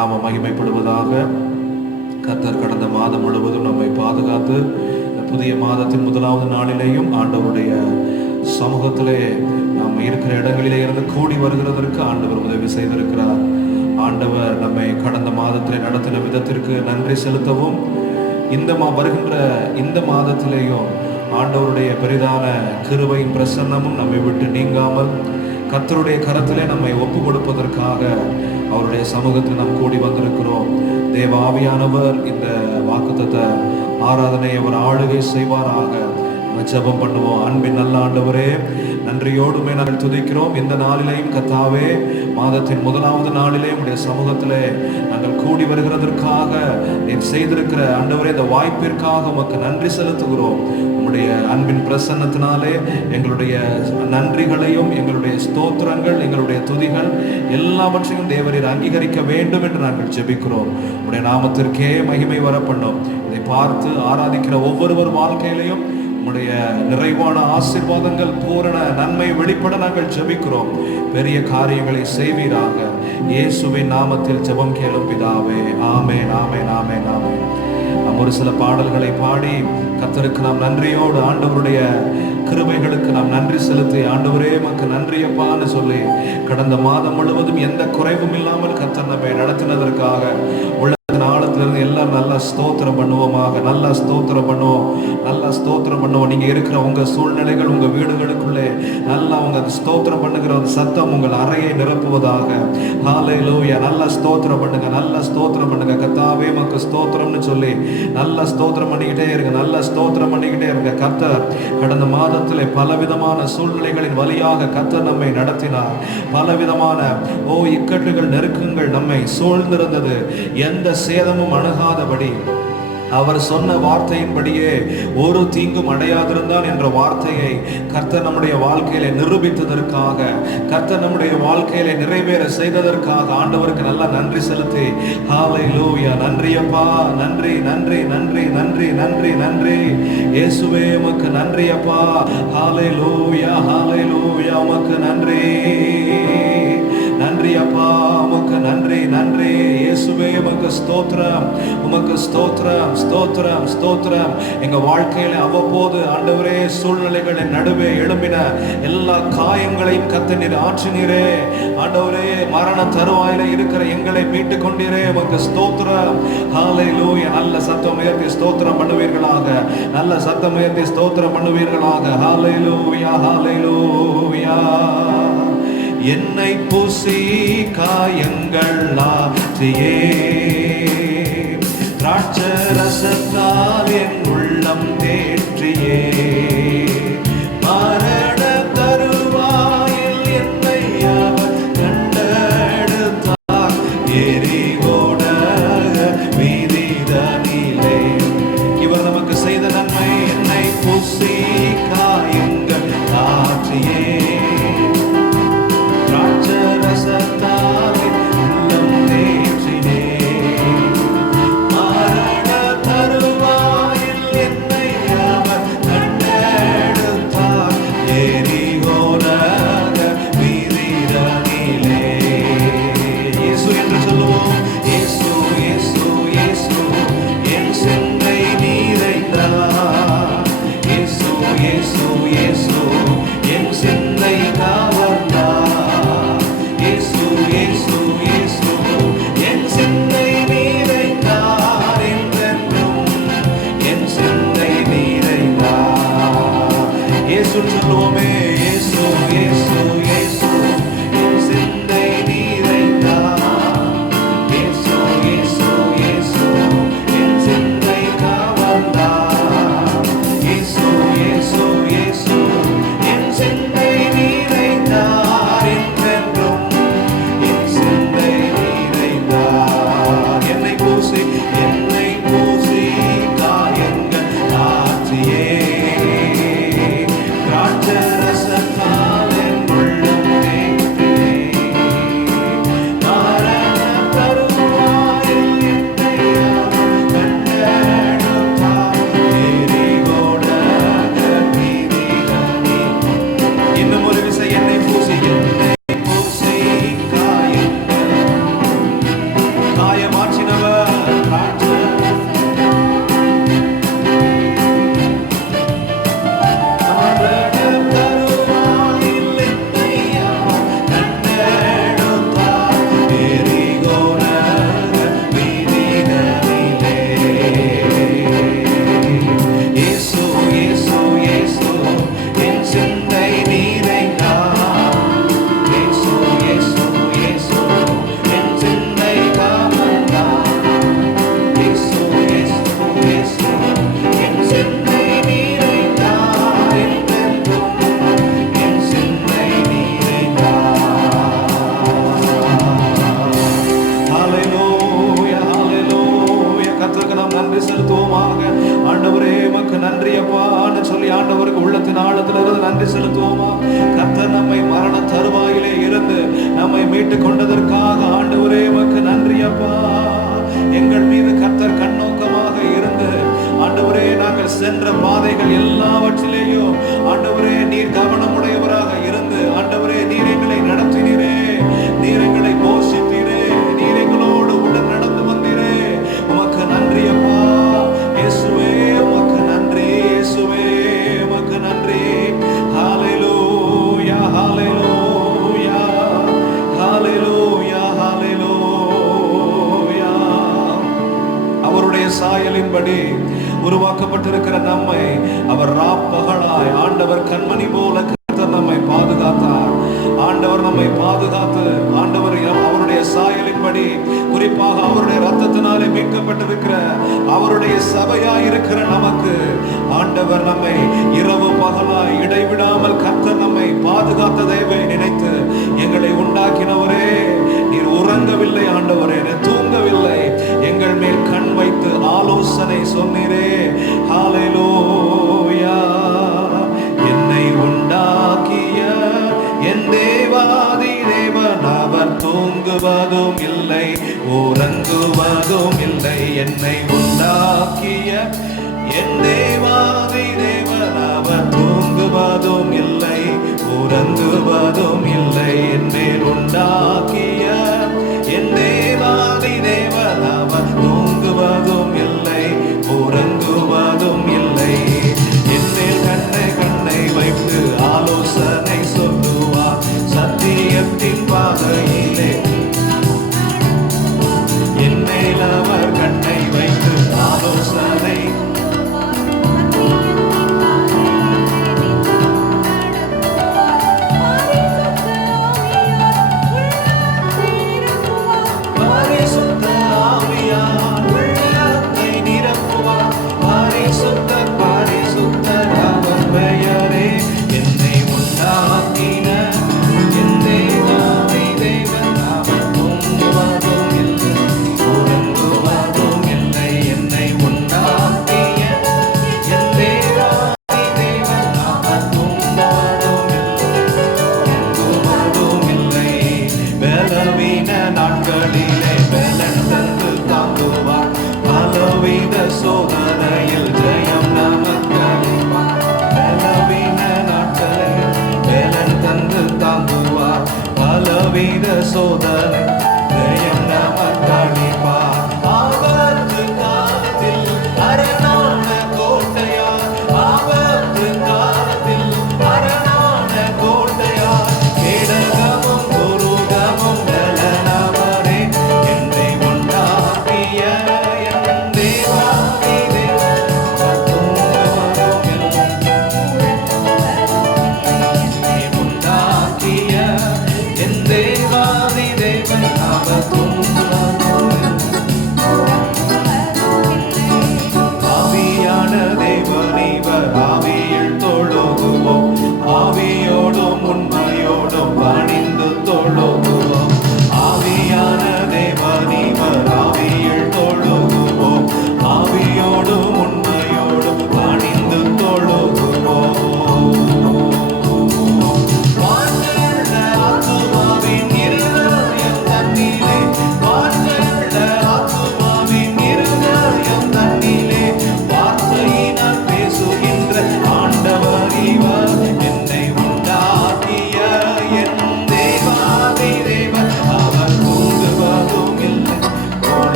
நாமம் மகிமைப்படுவதாக. கர்த்தர் கடந்த மாதம் முழுவதும் நம்மை பாதுகாத்து புதிய மாதத்தின் முதலாவது நாளிலேயும் ஆண்டவருடைய சமூகத்திலே நாம் இருக்கிற இடங்களிலே இருந்து கூடி வருகிறதற்கு ஆண்டவர் உதவி செய்திருக்கிறார். ஆண்டவர் நம்மை கடந்த மாதத்திலே நடத்தின விதத்திற்கு நன்றி செலுத்தவும், வருகின்ற இந்த மாதத்திலேயும் ஆண்டவருடைய பெரிதான கிருபையின் பிரசன்னமும் நம்மை விட்டு நீங்காமல் கர்த்தருடைய கரத்திலே நம்மை ஒப்பு கொடுப்பதற்காக அவருடைய சமூகத்தில் நாம் கூடி வந்திருக்கிறோம். தேவ ஆவியானவர் இந்த வாக்குத்தத்த ஆராதனை அவர் ஆளுகை செய்வாராக. ஜெபம் பண்ணுவோம். அன்பின் நல்ல ஆண்டவரே, நன்றியோடுமே நாங்கள் துதிக்கிறோம். இந்த நாளிலேயும் கர்த்தாவே, மாதத்தின் முதலாவது நாளிலே உடைய சமூகத்திலே நாங்கள் கூடி வருகிறதற்காக நீர் செய்திருக்கிற ஆண்டவரே இந்த வாய்ப்பிற்காக உமக்கு நன்றி செலுத்துகிறோம். உம்முடைய அன்பின் பிரசன்னத்தினாலே எங்களுடைய நன்றிகளையும் எங்களுடைய ஸ்தோத்திரங்கள் எங்களுடைய துதிகள் எல்லாவற்றையும் தேவரீர் அங்கீகரிக்க வேண்டும் என்று நாங்கள் ஜெபிக்கிறோம். உடைய நாமத்திற்கே மகிமை வரப்பண்ணும். இதை பார்த்து ஆராதிக்கிற ஒவ்வொருவர் வாழ்க்கையிலையும் உம்முடைய நிறைவான ஆசீர்வாதங்கள் பூரண நன்மை வெளிப்பட நாங்கள் ஜெபிக்கிறோம். பெரிய காரியங்களை செய்வீராக. இயேசுவின் நாமத்தில் ஜெபம் கேளும் பிதாவே. ஆமென், ஆமென், ஆமென், ஆமென். நாம் ஒரு சில பாடல்களை பாடி கர்த்தருக்கு நாம் நன்றியோடு ஆண்டவருடைய கிருபைகளுக்கு நாம் நன்றி செலுத்தி, ஆண்டவரே உமக்கு நன்றியப்பான்னு சொல்லி கடந்த மாதம் முழுவதும் எந்த குறைவும் இல்லாமல் கர்த்தர் நம்மை நடத்தினதற்காக உள்ள நாளத்திலிருந்து எல்லாம் நல்லா ஸ்தோத்திரம் பண்ணுவோமாக. நல்லா ஸ்தோத்திரம் பண்ணுவோம், நல்லா ஸ்தோத்திரம் பண்ணுவோம். நீங்க இருக்கிற உங்க சூழ்நிலைகள் உங்க வீடுகளுக்குள்ளே நல்லா உங்க ஸ்தோத்திரம் பண்ணுகிற ஒரு சத்தம் உங்கள் அறையை நிரப்புவதாக. ஹல்லேலூயா. நல்லா ஸ்தோத்திரம் பண்ணுங்க, நல்லா ஸ்தோத்திரம் பண்ணுங்க. கர்த்தாவே உமக்கு ஸ்தோத்திரம்னு சொல்லி நல்லா ஸ்தோத்திரம் பண்ணிக்கிட்டே இருங்க, நல்லா ஸ்தோத்திரம் பண்ணிக்கிட்டே இருங்க. கர்த்தர் கடந்த மாதத்திலே பலவிதமான சூழ்நிலைகளின் வழியாக கர்த்தர் நம்மை நடத்தினார். பலவிதமான இக்கட்டுகள் நெருக்கங்கள் நம்மை சூழ்ந்திருந்தது. எந்த சேதமும் அணுகாதபடி அவர் சொன்ன வார்த்தையின்படியே ஒரு தீங்கும் அடையாதிருந்தான் என்ற வார்த்தையை கர்த்தர் நம்முடைய வாழ்க்கையில நிரூபித்ததற்காக, கர்த்தர் நம்முடைய வாழ்க்கையில நிறைவேற செய்ததற்காக ஆண்டவருக்கு நல்லா நன்றி செலுத்தி ஹல்லேலூயா. நன்றியப்பா, நன்றி, நன்றி, நன்றி, நன்றி, நன்றி, நன்றி. இயேசுவே உமக்கு நன்றியப்பா. ஹல்லேலூயா, ஹல்லேலூயா. உமக்கு நன்றி, நன்றி அப்பா. உமக்கு நன்றி, நன்றி. இயேசுவே உமக்கு ஸ்தோத்திரம், உமக்கு ஸ்தோத்திரம், ஸ்தோத்திரம், ஸ்தோத்திரம். எங்க வாழ்க்கையில அவ்வப்போது ஆண்டவரே சூழ்நிலைகளின் நடுவே எழும்பின எல்லா காயங்களையும் கர்த்தர் நீர் ஆற்றினீரே. ஆண்டவரே மரண தருவாயில இருக்கிற எங்களை மீட்டு கொண்டீரே. உமக்கு ஸ்தோத்திரம். ஹல்லேலூயா. நல்ல சத்தம் உயர்த்தி ஸ்தோத்திரம் பண்ணுவீர்களாக. நல்ல சத்தம் உயர்த்தி ஸ்தோத்திரம் பண்ணுவீர்களாக. ஹல்லேலூயா, ஹல்லேலூயா. என்னை பூசி காயங்கள் ஆற்றியே, திராட்சரசத்தால் என் உள்ளம் தேற்றியே, மரண தருவாயில் என்னை அவர் கண்டெடுத்தார், எரிவோட வீதிதனிலே. இவர் நமக்கு செய்த நன்மை. என்னை பூசி காயங்கள் ஆற்றியே, மரண தருவாயில் என்னை அவர் கண்டெடுத்தார். நன்றி அப்பான்னு சொல்லி ஆண்டவருக்கு உள்ளத்தின் ஆழத்தில் இருந்து நன்றி செலுத்துவோமா? கர்த்தர் நம்மை மரண தருவாயிலே இருந்து நம்மை மீட்டு கொண்டதற்காக ஆண்டவரே உமக்கு நன்றி அப்பா. எங்கள் மீது கர்த்தர் கண்ணோக்கமாக இருந்து ஆண்டவரே நாங்கள் சென்ற பாதைகள் எல்லாவற்றிலேயும் ஆண்டவரே நீர் கவனமுடையவராக இருந்து ஆண்டவரே நீர் எங்களை நடத்தினீரே, நீர் எங்களை போஷித்தீரே, நீர் எங்களோடு உடன் நடந்து வந்தீரே. உமக்கு நன்றி அப்பா. இயேசுவே உமக்கு நன்றி, இயேசுவே உமக்கு நன்றி. ஹalleluya ஹalleluya ஹalleluya ஹalleluya. அவருடைய சாயலின்படி உருவாக்கப்பட்டிருக்கிற நம்மை அவர் ராப்பகலாய் ஆண்டவர் கண்மணி போல கர்த்தர் நம்மை பாதுகாத்தார். ஆண்டவர் நம்மை பாதுகாத்து ஆண்டவர் அவருடைய சாயலின்படி குறிப்பாக அவருடைய ரத்தத்தினாலே மீட்கப்பட்டிருக்கிற அவருடைய சபையாய் இருக்கிற நமக்கு ஆண்டவர் நம்மை இரவு பகலாய் இடைவிடாமல் கர்த்தர் நம்மை பாதுகாத்த தேவை நினைத்து எங்களை உண்டாக்கினவரே, நீர் உறங்கவில்லை ஆண்டவரே, தூங்கவில்லை, எங்கள் மேல் கண் வைத்து ஆலோசனை சொன்னீரே. ஹalleluya. என்னை உண்டாக்கிய என் தேவாதி தேவன் அவர் தூங்குவதும் இல்லை உறங்குவதும் இல்லை. என்னை உண்டாக்கிய என் தேவாதி தேவன் அவர் தூங்குவதும் இல்லை உறங்குவதும் இல்லை. என் மேல் உண்டாக்கிய என் தேவாதி தேவன் அவர் தூங்குவதும் இல்லை உறங்குவதும் இல்லை. என் மேல் கண்ணை வைத்து ஆலோசனை சொல்லுவார், சத்தியத்தின் பாதையிலே என் மேல் அவர் கண்ணை வைத்து ஆலோசனை சோதனையில் ஜெயம் நமக்களிப்பார். பலவீன நாட்களில் பலன் தந்து தாங்குவார். பலவீன சோதனை ஜெயம் நமக்களிப்பார். ஆபத்து காலத்தில் அரணான கோட்டையார், ஆபத்து காலத்தில் அரணான கோட்டையார், கேடகமும் துருகமும் பலனவரே. என்னை உண்டாக்கிய என் தேவாதி தேவன்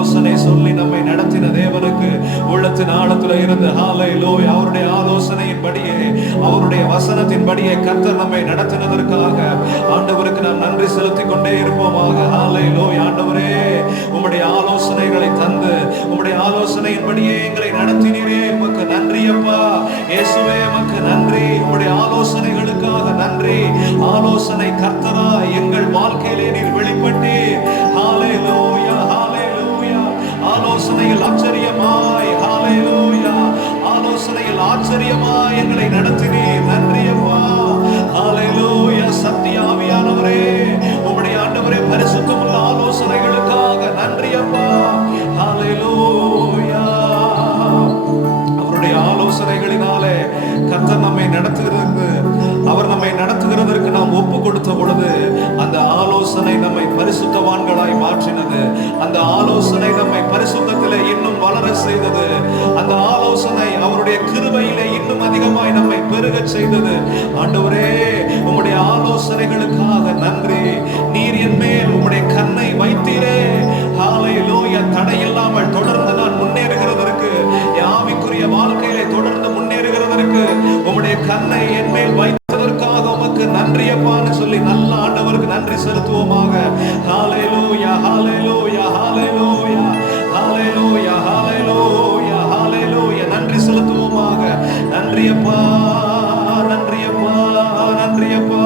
ஆலோசனை சொல்லி நம்மை நடத்தின தேவனுக்கு உள்ளத்தின் ஆழத்துல இருந்து ஹல்லேலூயா, அவருடைய ஆலோசனையின்படியே அவருடைய வசனத்தின்படியே கர்த்தர் நம்மை நடத்தினதற்காக ஆண்டவருக்கு நாம் நன்றி செலுத்திக் கொண்டே இருப்போமாக. ஹல்லேலூயா. ஆண்டவரே, உம்முடைய ஆலோசனைகளை தந்து உம்முடைய ஆலோசனையின்படியே எங்களை நடத்தினீரே, உமக்கு நன்றி அப்பா. இயேசுவே, உமக்கு நன்றி. உம்முடைய ஆலோசனைகளுக்காக நன்றி. ஆலோசனை கர்த்தரா எங்கள் வாழ்க்கையிலே நீர் வெளிப்பட்டீர். ஹல்லேலூயா, ஹல்லேலூயா. ஆலோசனையில் ஆச்சரியமாய், ஹல்லேலூயா, ஆலோசனையில் ஆச்சரியமாய் எங்களை நடத்தினீர். நன்றி அப்பா. ஹல்லேலூயா. சத்திய ஆவியானவரே, உம்முடைய ஆண்டவரே பரிசுத்தமுள்ள ஆலோசனைகளுக்காக நன்றி அப்பா. ஹல்லேலூயா. அவருடைய ஆலோசனைகளினாலே கர்த்தர் நம்மை நடத்துகிறது. அவர் நம்மை நடத்துகிறதற்கு நாம் ஒப்பு கொடுத்த பொழுது அந்த ஆலோசனை நம்மை பரிசுத்தவான்களாய் மாற்றினது. அந்த ஆலோசனை நம்மை பரிசுத்தத்திலே இன்னும் வளர செய்தது. அந்த ஆலோசனை அவருடைய கிருபையிலே இன்னும் அதிகமாய் நம்மை பெருகச் செய்தது. ஆண்டவரே, உம்முடைய ஆலோசனைகளுக்காக நன்றி. நீர் என் மேல் உம்முடைய கண்ணை வைத்தீரே. ஹல்லேலூயா. தடையில்லாமல் தொடர்ந்து நான் முன்னேறுகிறதற்கு, ஆவிக்குரிய வாழ்க்கையிலே தொடர்ந்து முன்னேறுகிறதற்கு உம்முடைய கண்ணை என் மேல் வைத்ததற்காக உமக்கு நன்றி அப்பான்னு சொல்லி நல்ல ஆண்டவருக்கு நன்றி செலுத்துவோமாக. ஹல்லேலூயா, ஹல்லேலூயா, ஹல்லேலூயா, ஹல்லேலூயா, ஹல்லேலூயா, ஹல்லேலூயா. நன்றி செலுத்துவோமாக. நன்றி அப்பா, நன்றி அப்பா, நன்றி அப்பா.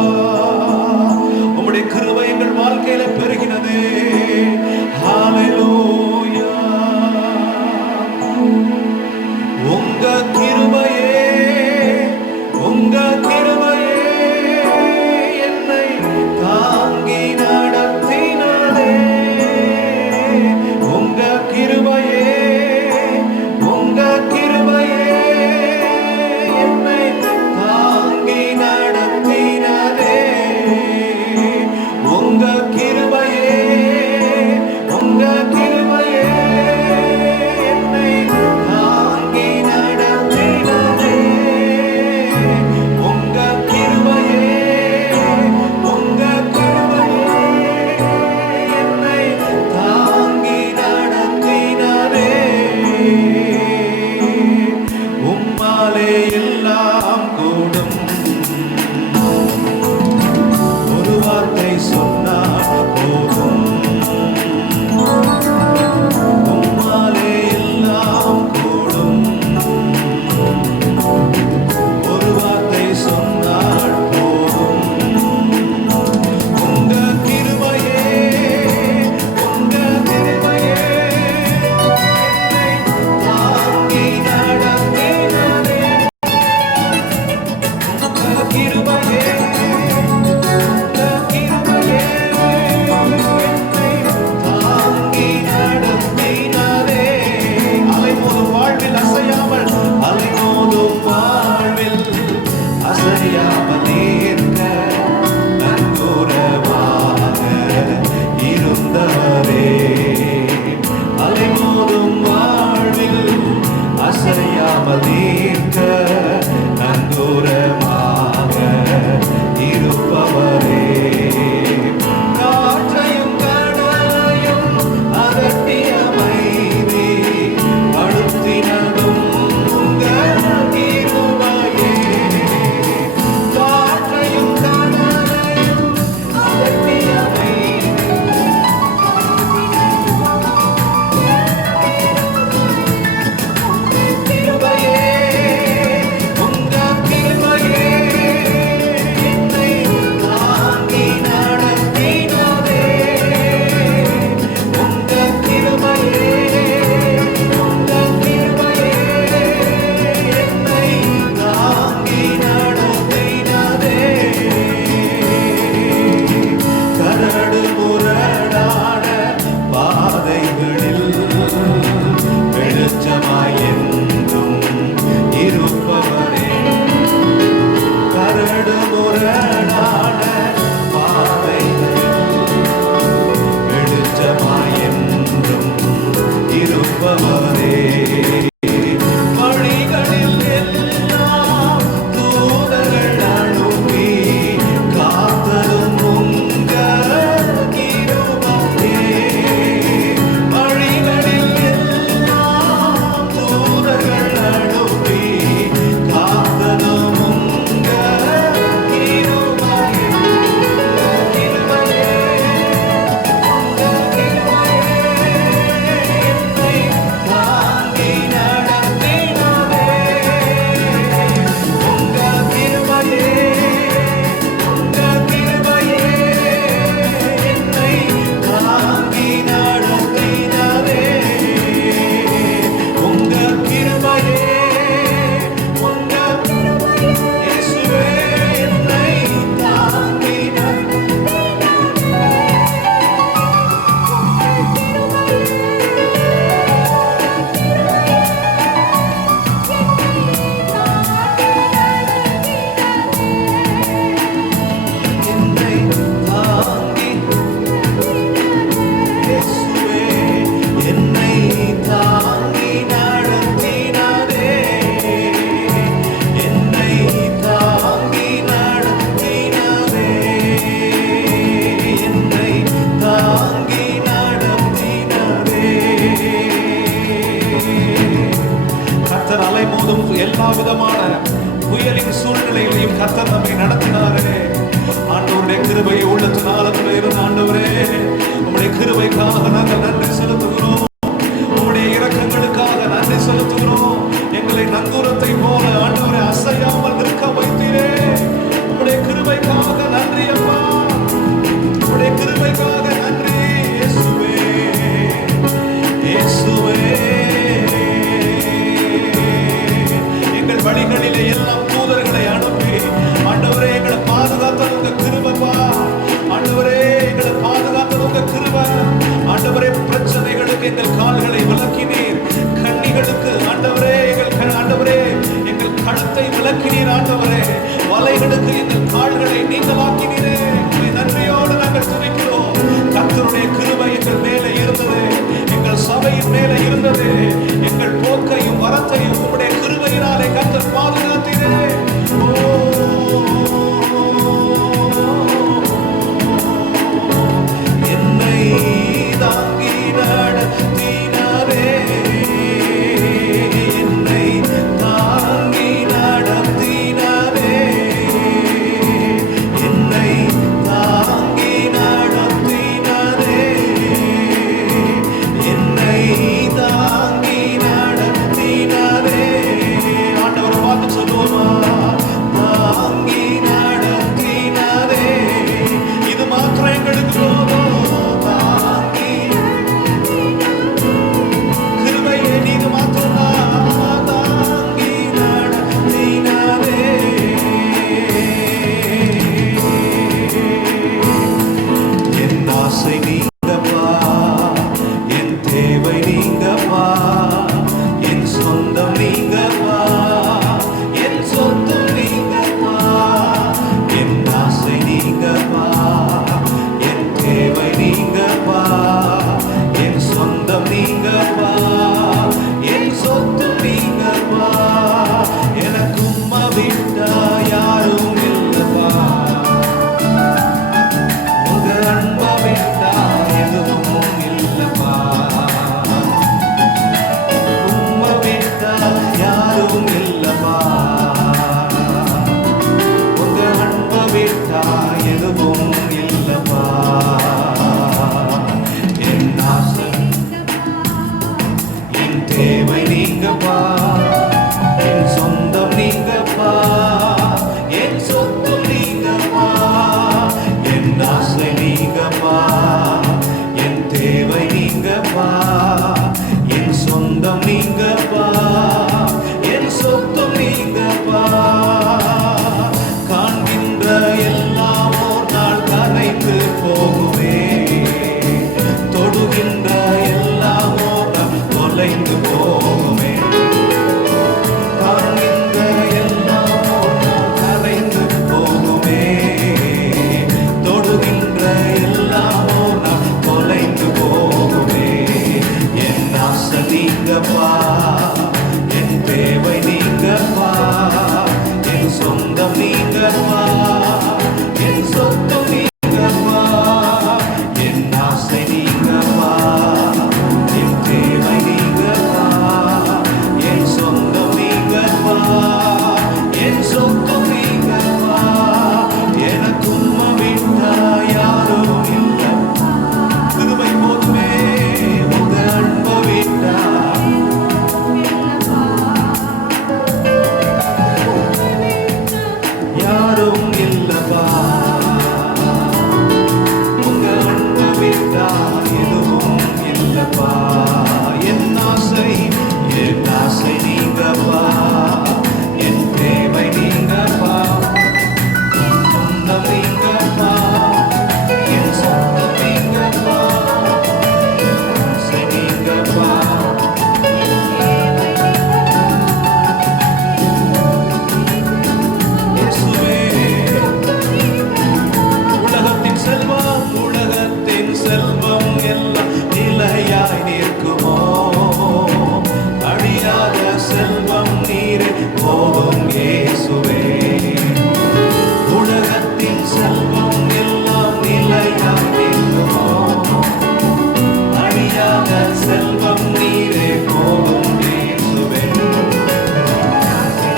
செல்வம் நீரே போதும் இயேசுவே.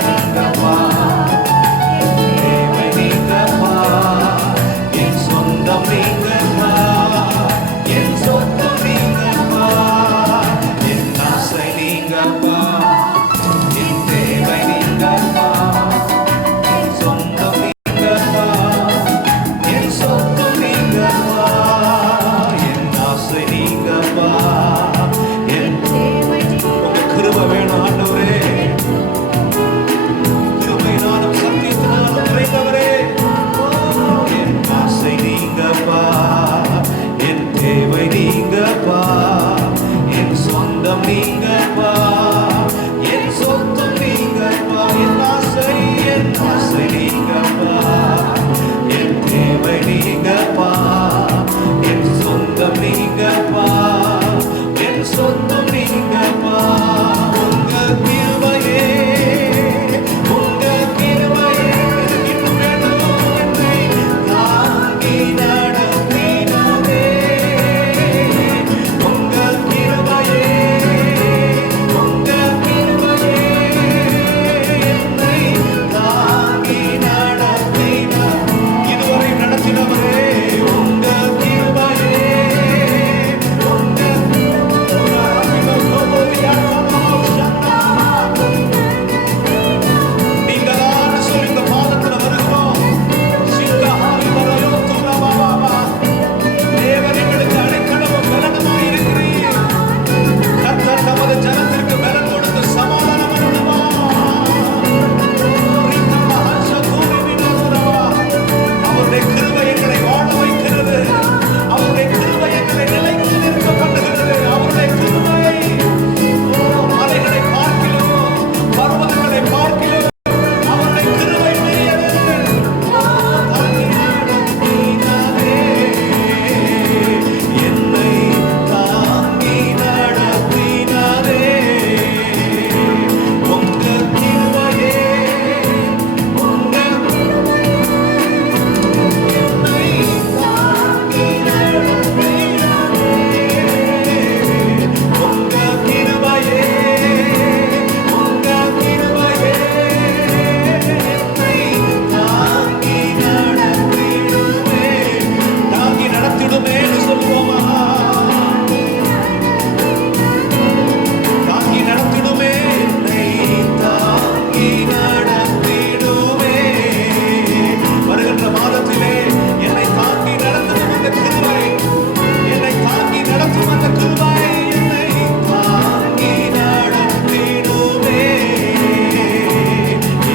நீங்கப்பா, தேவை நீங்கப்பா, என் சொந்தம் நீங்கப்பா, என் சொந்தம் நீங்கப்பா, என் ஆசை நீங்கப்பா, என் தேவை நீங்கப்பா, என் சொந்தம் நீங்கப்பா, என் சொந்தம் நீங்கப்பா, என் ஆசை நீங்கப்பா, என் தேவை. உங்க கிருபை வேணும் ஆண்டவரே, கிருபையினாலும் சத்தியத்தினாலும் நிறைந்தவரே. என் ஆசை நீங்கப்பா, என் தேவை நீங்கப்பா, என் சொந்தம் நீங்கப்பா, என் சொந்தம் நீங்கப்பா, என் ஆசை நீங்கப்பா, என் தேவை நீங்கப்பா, என் சொந்தம் நீங்கப்பா, என் சொந்தம் நீங்கப்பா. உங்க கிருபையே, உங்க கிருபையே இன்னும் வேணும் என்னை தாங்கி நடத்தினதே. உங்க கிருபையே, உங்க கிருபையே என்னை தாங்கி நடத்தின, இதுவரை நடத்தினவரே. உங்க கிருபையே, உங்க நீங்களான சொல்லி இந்த பாதத்துல வருகிறோம். சிங்கஹாரி வரையோ துரபாபா, தேவன் எங்களுக்கு அடைக்கலமும் பலனுமாய் இருக்கிறீர். கர்த்தர் நமது ஜனத்திற்கு பலன் கொடுத்து சமாதானம் அருளுவார். அவருடைய கிருபை எங்களை வாழ வைக்கிறது. அவருடைய கிருபை எங்களை நிலைத்து நிற்க பண்ணுகிறது. அவருடைய கிருபை மலைகளை பார்க்கிலும் பர்வதங்களை பார்க்கிலும் அவருடைய கிருபை பெரியது. தாங்கி நடத்தினதே, என்னை தாங்கி நடத்தினதே. உங்க கிருபையே, உங்க என்னை தாங்கி நடத்தினதே. உங்க கிருபையே, உங்க கிருபையே என்னை தாங்கி நடத்திடுமே. தாங்கி நடத்திடுமேன்னு சொல்லுவோமா? தாங்கி நடத்திடுமே, என்னை தாங்கி நடத்திடுமே. வருகின்ற மாதத்திலே என்னை தாங்கி நடத்தும் அந்த கிருபை, என்னை தாங்கி நடத்தும் அந்த கிருபை என்னை தாங்கி நடத்திடுமே.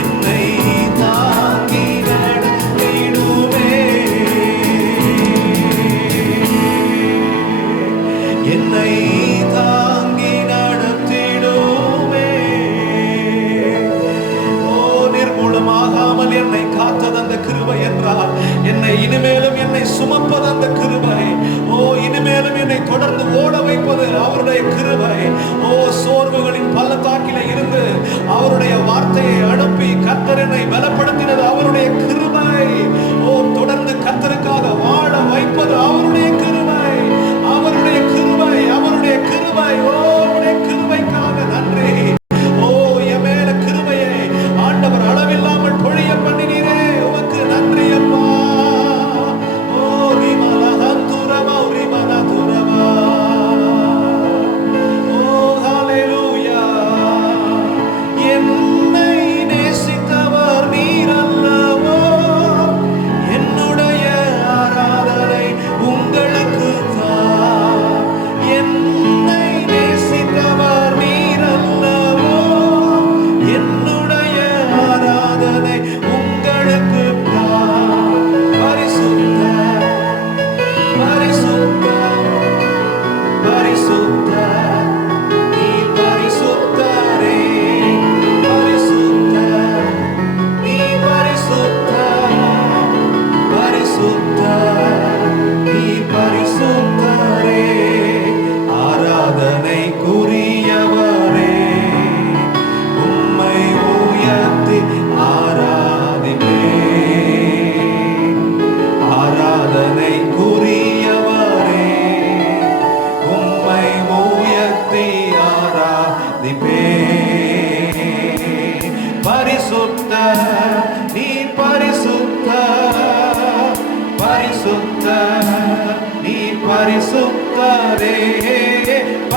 என்னை தாங்கி நடத்திடுமே. என்னை தாங்கி நடத்திடுமே. ஓ, நிர்மூலமாகாமல் என்னை காத்தது அந்த கிருபை என்றால், என்னை இனிமேலும் என்னை சுமப்பது அந்த கிருபை. ஓ, இனிமேலும் என்னை தொடர்ந்து ஓட வைப்பது அவருடைய கிருபை. ஓ, சோர்வுகளின் பள்ளத்தாக்கிலே இருந்து அவருடைய வார்த்தையை அனுப்பி கர்த்தர் என்னை பலப்படுத்தினது அவருடைய கிருபை. ஓ, தொடர்ந்து கர்த்தருக்காக வாழ வைப்பது அவருடைய கிருபை, அவருடைய கிருபை, அவருடைய கிருபை. ஓ, அவருடைய கிருபைக்காக நன்றி. ஓ, என் மேல கிருபையை ஆண்டவர் அளவில்லாமல் பொழிய பண்ணினீரே, உமக்கு நன்றி அப்பா. ஓ, ரிமலஹந்துரமா, ரிமலதுரமா. ஓ, ஹalleluya. என்னை நேசித்தவர் நீர் அல்லவோ, என்னுடைய ஆராதனை உம்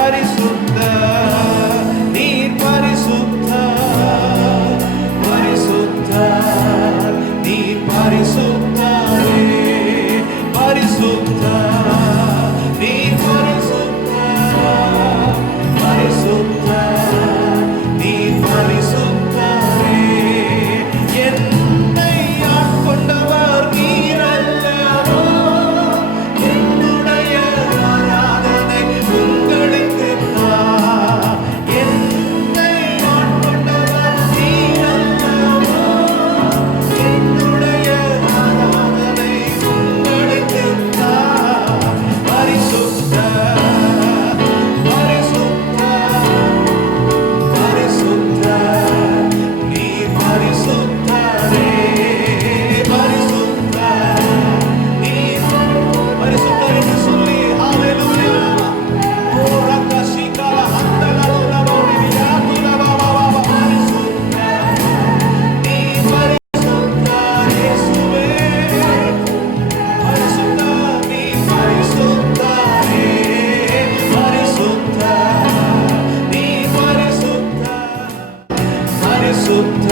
பரிசுத்த, நீர் பரிசுத்த, பரிசுத்த, நீர் பரிசுத்தரே, பரிசுத்த, நீர் பரிசுத்த, பரிசுத்த, நீர் பரிசுத்தரே. என்னை ஆட்கொண்டவர் நீர் அல்லவோ, என்னுடைய ஆராதனை உங்களுக்கு தான். என்னை ஆட்கொண்டவர் நீர் அல்லவோ, என்னுடைய ஆராதனை உங்களுக்கு தான். பரிசுத்த, பரிசுத்த, பரிசுத்த, நீர் பரிசுத்தரே, பரிசுத்த, நீர் பரிசுத்தர் என்று சொல்லி ஹalleluya. ஓ ரக்கசிகா ஹந்தலலலோ நியாதுலபாபா. பரிசுத்த, நீர் பரிசுத்த இயேசுவே, பரிசுத்த, நீர் பரிசுத்தரே, பரிசுத்த, நீர் பரிசுத்த, பரிசுத்த,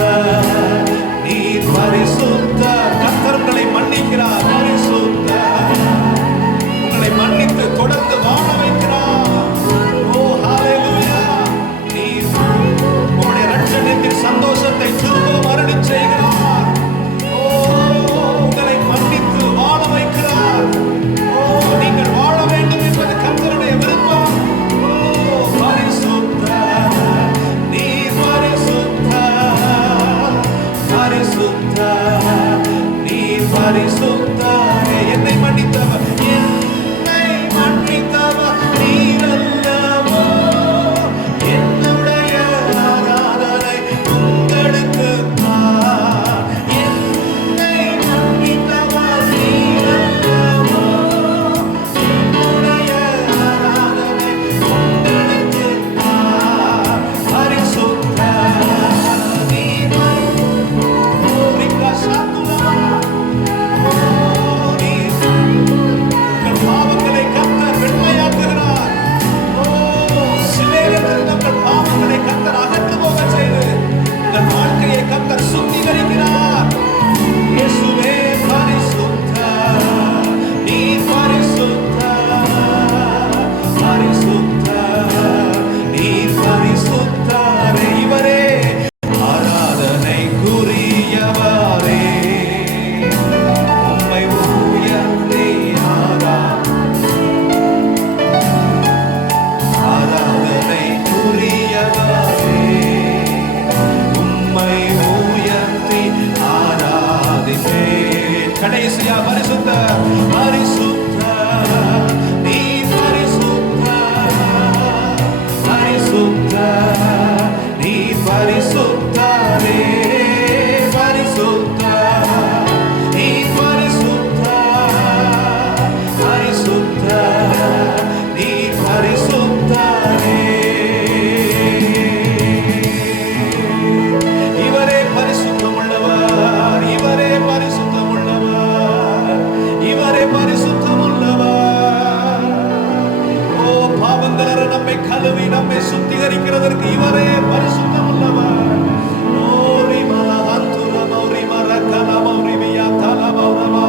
நீர் பரிசுத்த. கர்த்தர் உங்களை மன்னிக்கிறார். பரிசுத்த, உங்களை மன்னித்து தொடர்ந்து வாழ வைக்கிறார். ஓ ஹalleluya. நீர் உங்களுடைய ரட்சணியத்தின் சந்தோஷத்தை திரும்பவும் அருளச் செய்கிறார். ஓ, உங்களை மன்னித்து வாழ வைக்கிறார். ஓ, நீங்கள் வாழ வேண்டும் என்பது கர்த்தருடைய விருப்பம். ஓ, பரிசுத்த, நீர் பரிசுத்த, பரிசுத்த, நீர் பரிசுத்தரே. என்னை மன்னித்தவர், என்னை மன்னித்தவர் நீர் அல்லவோ, என்னுடைய ஆராதனை உங்களுக்கு தான். என்னை மன்னித்தவர் நீர் அல்லவோ, என்னுடைய ஆராதனை உங்களுக்கு தான். பரிசுத்த, நீர் பாவங்களை கர்த்தர் வெண்மையாக்குகிறார். ஓ, சிலையிலிருந்து உங்கள் பாவங்களை கர்த்தர் அகற்று போக செய்து உங்கள் வாழ்க்கையை கர்த்தர் சுத்திகரிக்கிறார். இயேசுவே பரிசுத்த, நீர் பரிசுத்த, பரிசுத்த, நீர் பரிசுத்தரே. இவரே ஆராதனைக்குரியவரே, உம்மை உயர்த்தி ஆராதனைக்குரியவரே, உம்மை உயர்த்தி ஆராதிப்பேன். கடைசியா பரிசுத்த, பரிசுத்த, நீர் பரிசுத்த, பரிசுத்த, நீர் பரிசுத்தரே, பரிசுத்த, நீர் பரிசுத்த, பரிசுத்த, நீர் பரிசுத்தரே. இவரே பரிசுத்தம் உள்ளவர், இவரே பரிசுத்தம் உள்ளவர், இவரே பரிசுத்தம் உள்ளவர். ஓ, பாவங்களற நம்மை கழுவி நம்மை சுத்திகரிக்கிறதற்கு இவரே பரிசுத்தம் உள்ளவர். ஓ ரிமலா அந்துர மௌரி மரக்கல மௌரி வியா தல மௌரமா.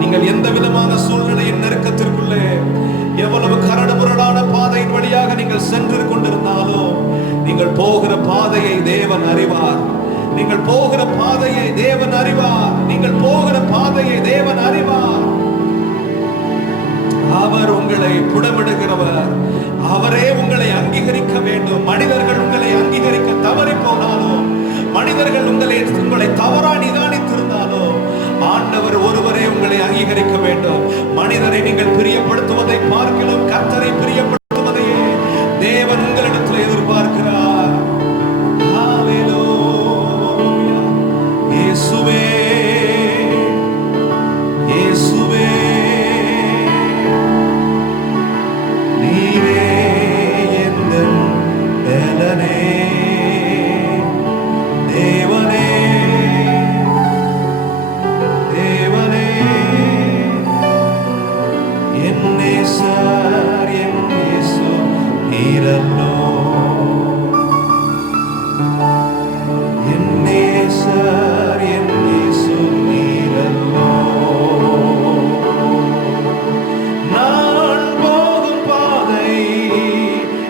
நீங்கள் எந்த விதமான சூழ்நிலையின் நெருக்கத்திற்குள்ளே, எவ்வளவு கரடுமுரடான பாதையின் வழியாக நீங்கள் சென்று கொண்டிருந்தாலும், நீங்கள் போகிற பாதையை தேவன் அறிவார். நீங்கள் போகிற பாதையை தேவன் அறிவார். நீங்கள் போகிற பாதையை தேவன் அறிவார். அவர் உங்களை புடமிடுகிறவர். அவரே உங்களை அங்கீகரிக்க வேண்டும். மனிதர்கள் உங்களை அங்கீகரிக்க தவறி போனாலும், மனிதர்கள் உங்களை தவறா நிதானித்திருந்தாலும், ஆண்டவர் ஒருவரே உங்களை அங்கீகரிக்க வேண்டும். மனிதரை நீங்கள் பிரியப்படுத்துவதை பார்க்கலாம், கர்த்தரை பிரியப்படுத்துவதையே தேவன் உங்களிடத்தில் எதிர்பார்க்கிறார். ஹalleluya. இயேசுவே, இயேசுவே, நீரே எந்தன் பலனே, தேவனே, தேவனே, நேசர் என் இயேசு நீரல்லோ, என் நேசர் என் இயேசு நீரல்லோ. நான் போகும் பாதை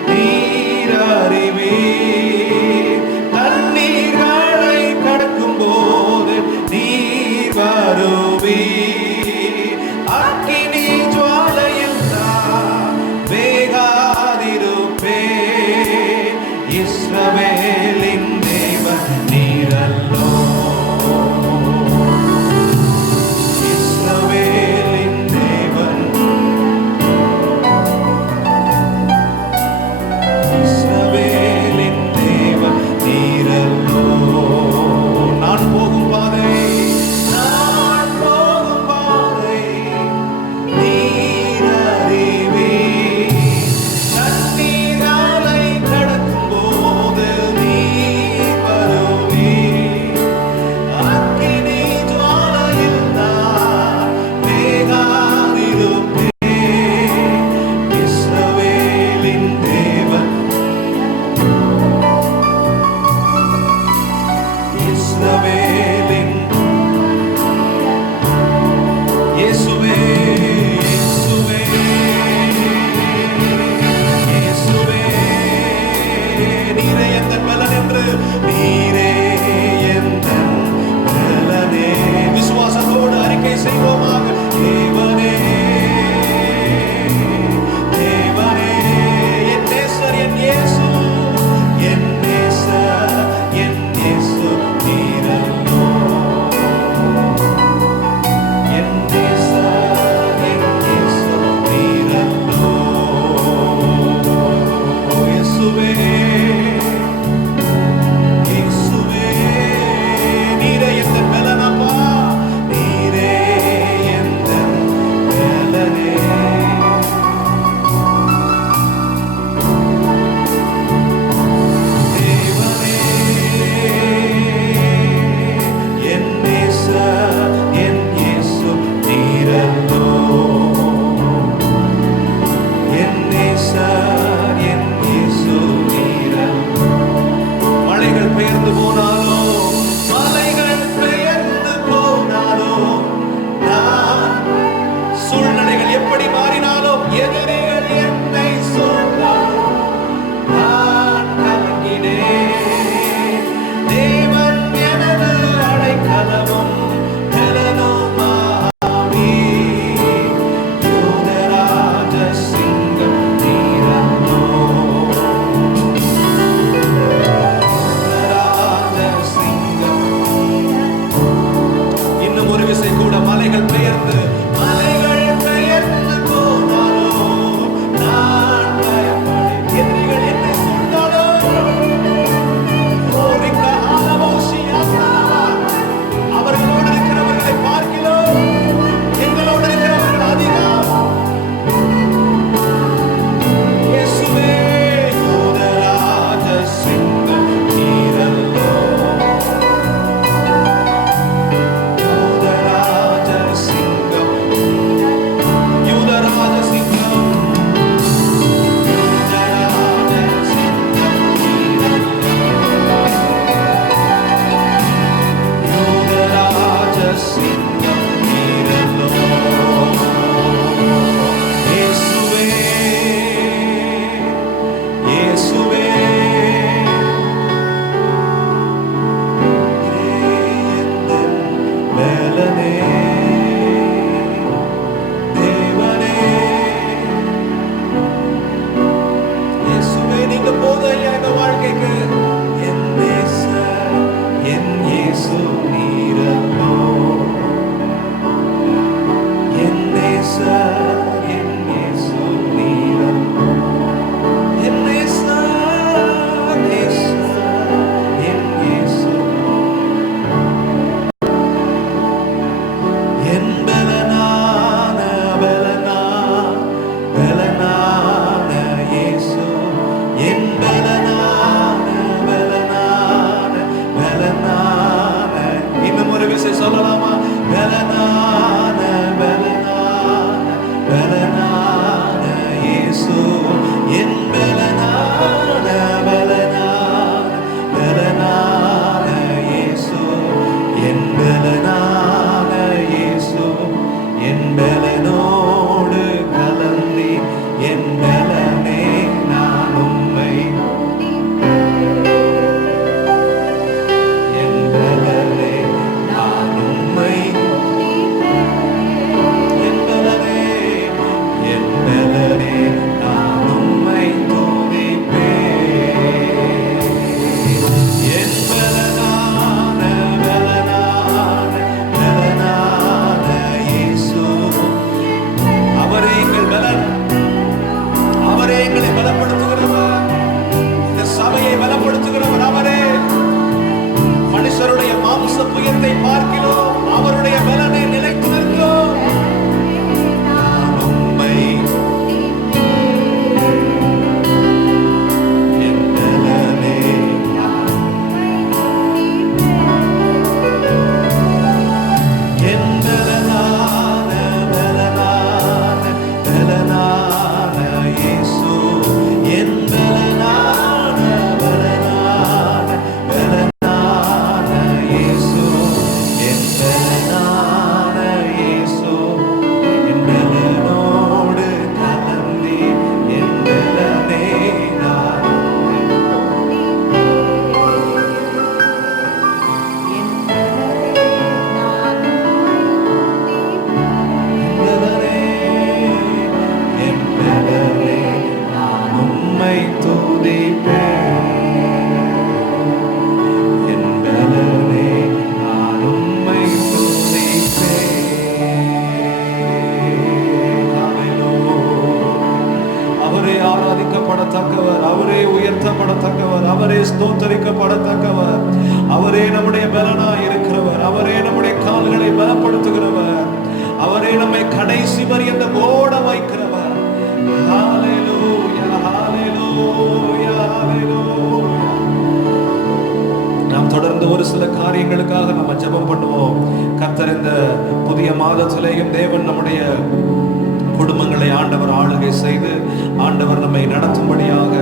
நீர் அறிவீர், தண்ணீர்களை கடக்கும் போது நீர் வருவீர். அக்கினி ஜுவாலையில் நான் வேகாதிருப்பேன், அவரே உயர்த்தப்படத்தக்கவர், அவரே ஸ்தோத்தரிக்கப்படத்தக்கவர், அவரே நம்முடைய பலனாய் இருக்கிறவர், அவரே நம்முடைய கால்களை பலப்படுத்துகிறவர், அவரே நம்மை கடைசி பரியந்தம் ஓட வைக்கிறவர். ஹalleluya, ஹalleluya, ஹalleluya. நாம் தொடர்ந்து ஒரு சில காரியங்களுக்காக நம்ம ஜெபம் பண்ணுவோம். கர்த்தர் இந்த புதிய மாதத்திலேயும் தேவன் நம்முடைய குடும்பங்களை ஆண்டவர் ஆளுகை செய்து ஆண்டவர் நம்மை நடத்தும்படியாக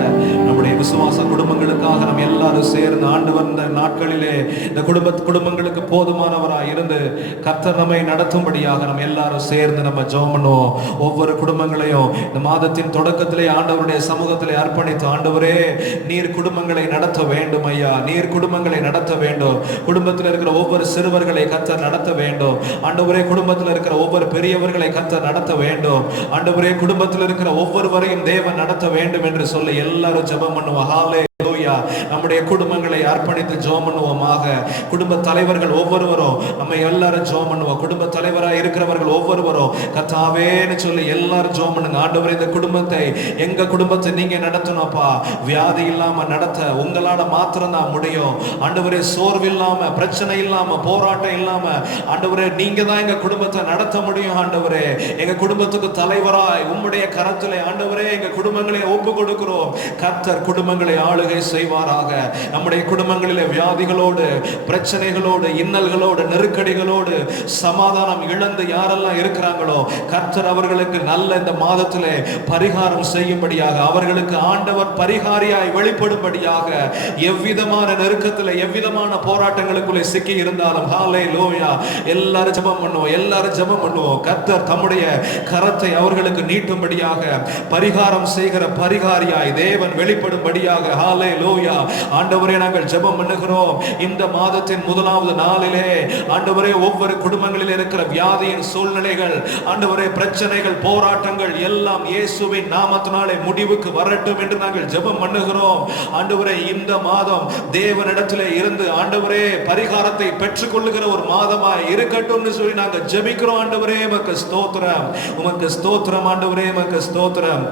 நம்முடைய விசுவாச குடும்பங்களுக்காக நம்ம எல்லாரும் சேர்ந்து ஆண்டவர் இந்த நாட்களிலே இந்த குடும்பங்களுக்கு போதுமானவராய் இருந்து கர்த்தர் நம்மை நடத்தும்படியாக நம்ம எல்லாரும் சேர்ந்து நம்ம ஜெபம் பண்ணுவோம். ஒவ்வொரு குடும்பங்களையும் இந்த மாதத்தின் தொடக்கத்திலே ஆண்டவருடைய சமூகத்திலே அர்ப்பணித்து, ஆண்டவரே நீர் குடும்பங்களை நடத்த வேண்டும் ஐயா, நீர் குடும்பங்களை நடத்த வேண்டும். குடும்பத்தில் இருக்கிற ஒவ்வொரு சிறுவர்களை கர்த்தர் நடத்த வேண்டும். ஆண்டவரே குடும்பத்தில் இருக்கிற ஒவ்வொரு பெரியவர்களை கர்த்தர் நடத்த வேண்டும். ஆண்டவரே குடும்பத்தில் இருக்கிற ஒவ்வொருவரையும் தேவன் நடத்த வேண்டும் என்று சொல்லி எல்லாரும் ஜெபம் பண்ணுவோம். ஹalleluya. நம்முடைய குடும்பங்களை அர்ப்பணித்து ஜெபம் பண்ணுவோமாக. குடும்ப தலைவர்கள் ஒவ்வொருவரும் நம்ம எல்லாரும் ஜெபம் பண்ணுவோம். குடும்ப தலைவராக இருக்கிறவர்கள் ஒவ்வொருவரும் கர்த்தாவேன்னு சொல்லி எல்லாரும் ஜெபம் பண்ணுங்க. ஆண்டவரே இந்த குடும்பத்தை, எங்க குடும்பத்தை நீங்க நடத்தணும்ப்பா. வியாதி இல்லாம நடத்த உங்களால மாத்திரம் தான் முடியும். ஆண்டவரே சோர்வு இல்லாம, பிரச்சனை இல்லாம, போராட்டம் இல்லாம ஆண்டவரே நீங்க தான் எங்க குடும்பத்தை நடத்த முடியும். ஆண்டவரே எங்க குடும்பத்துக்கு தலைவராய் உம்முடைய கரத்திலே ஆண்டவரே எங்க குடும்பங்களை ஒப்பு கொடுக்கிறோம். கர்த்தர் குடும்பங்களை ஆளுகை செய்வாராக. நம்முடைய குடும்பங்களிலே வியாதிகளோடு, பிரச்சனைகளோடு, இன்னல்களோடு, நெருக்கடிகளோடு சமாதானம் இழந்து யாரெல்லாம் இருக்கிறாங்களோ கர்த்தர் அவர்களுக்கு நல்ல இந்த மாதத்திலே பரிகாரம் செய்யும்படியாக, அவர்களுக்கு ஆண்டவர் பரிகாரியாய் வெளிப்படும்படியாக, எவ்விதமான நெருக்கத்தில் எவ்விதமான போராட்டங்களுக்குள்ளே சிக்கி இருந்தாலும் ஹalleluya எல்லாரும் ஜெபம் பண்ணுவோம், எல்லாரும் ஜெபம் பண்ணுவோம். கர்த்தர் தம்முடைய கரத்தை அவர்களுக்கு நீட்டும்படியாக, பரிகாரம் செய்கிற பரிகாரியாய் தேவன் வெளிப்படும்படியாக ஹalleluya. ஆண்டவரே நாங்கள் ஜெபம் பண்ணுகிறோம். இந்த மாதத்தின் முதலாவது நாளிலே ஆண்டவரே ஒவ்வொரு குடும்பங்களில் இருக்கிற வியாதியின் சூழ்நிலைகள், ஆண்டவரே பிரச்சனைகள், போராட்டங்கள் எல்லாம் இயேசுவின் நாமத்தினாலே முடிவுக்கு வரட்டும் என்று நாங்கள் ஜெபம் பண்ணுகிறோம். ஆண்டவரே இந்த மாதம் தேவனிடத்திலே இருந்து ஆண்டவரே பரிகாரத்தை பெற்றுக் கொள்ளுகிற ஒரு மாதமாய் இருக்கட்டும்னு சொல்லி நாங்கள் ஜெபிக்கிறோம். ஆண்டவரே உமக்கு ஸ்தோத்திரம், உமக்கு ஸ்தோத்திரம். ஆண்டவரே உமக்கு ஸ்தோத்திரம்.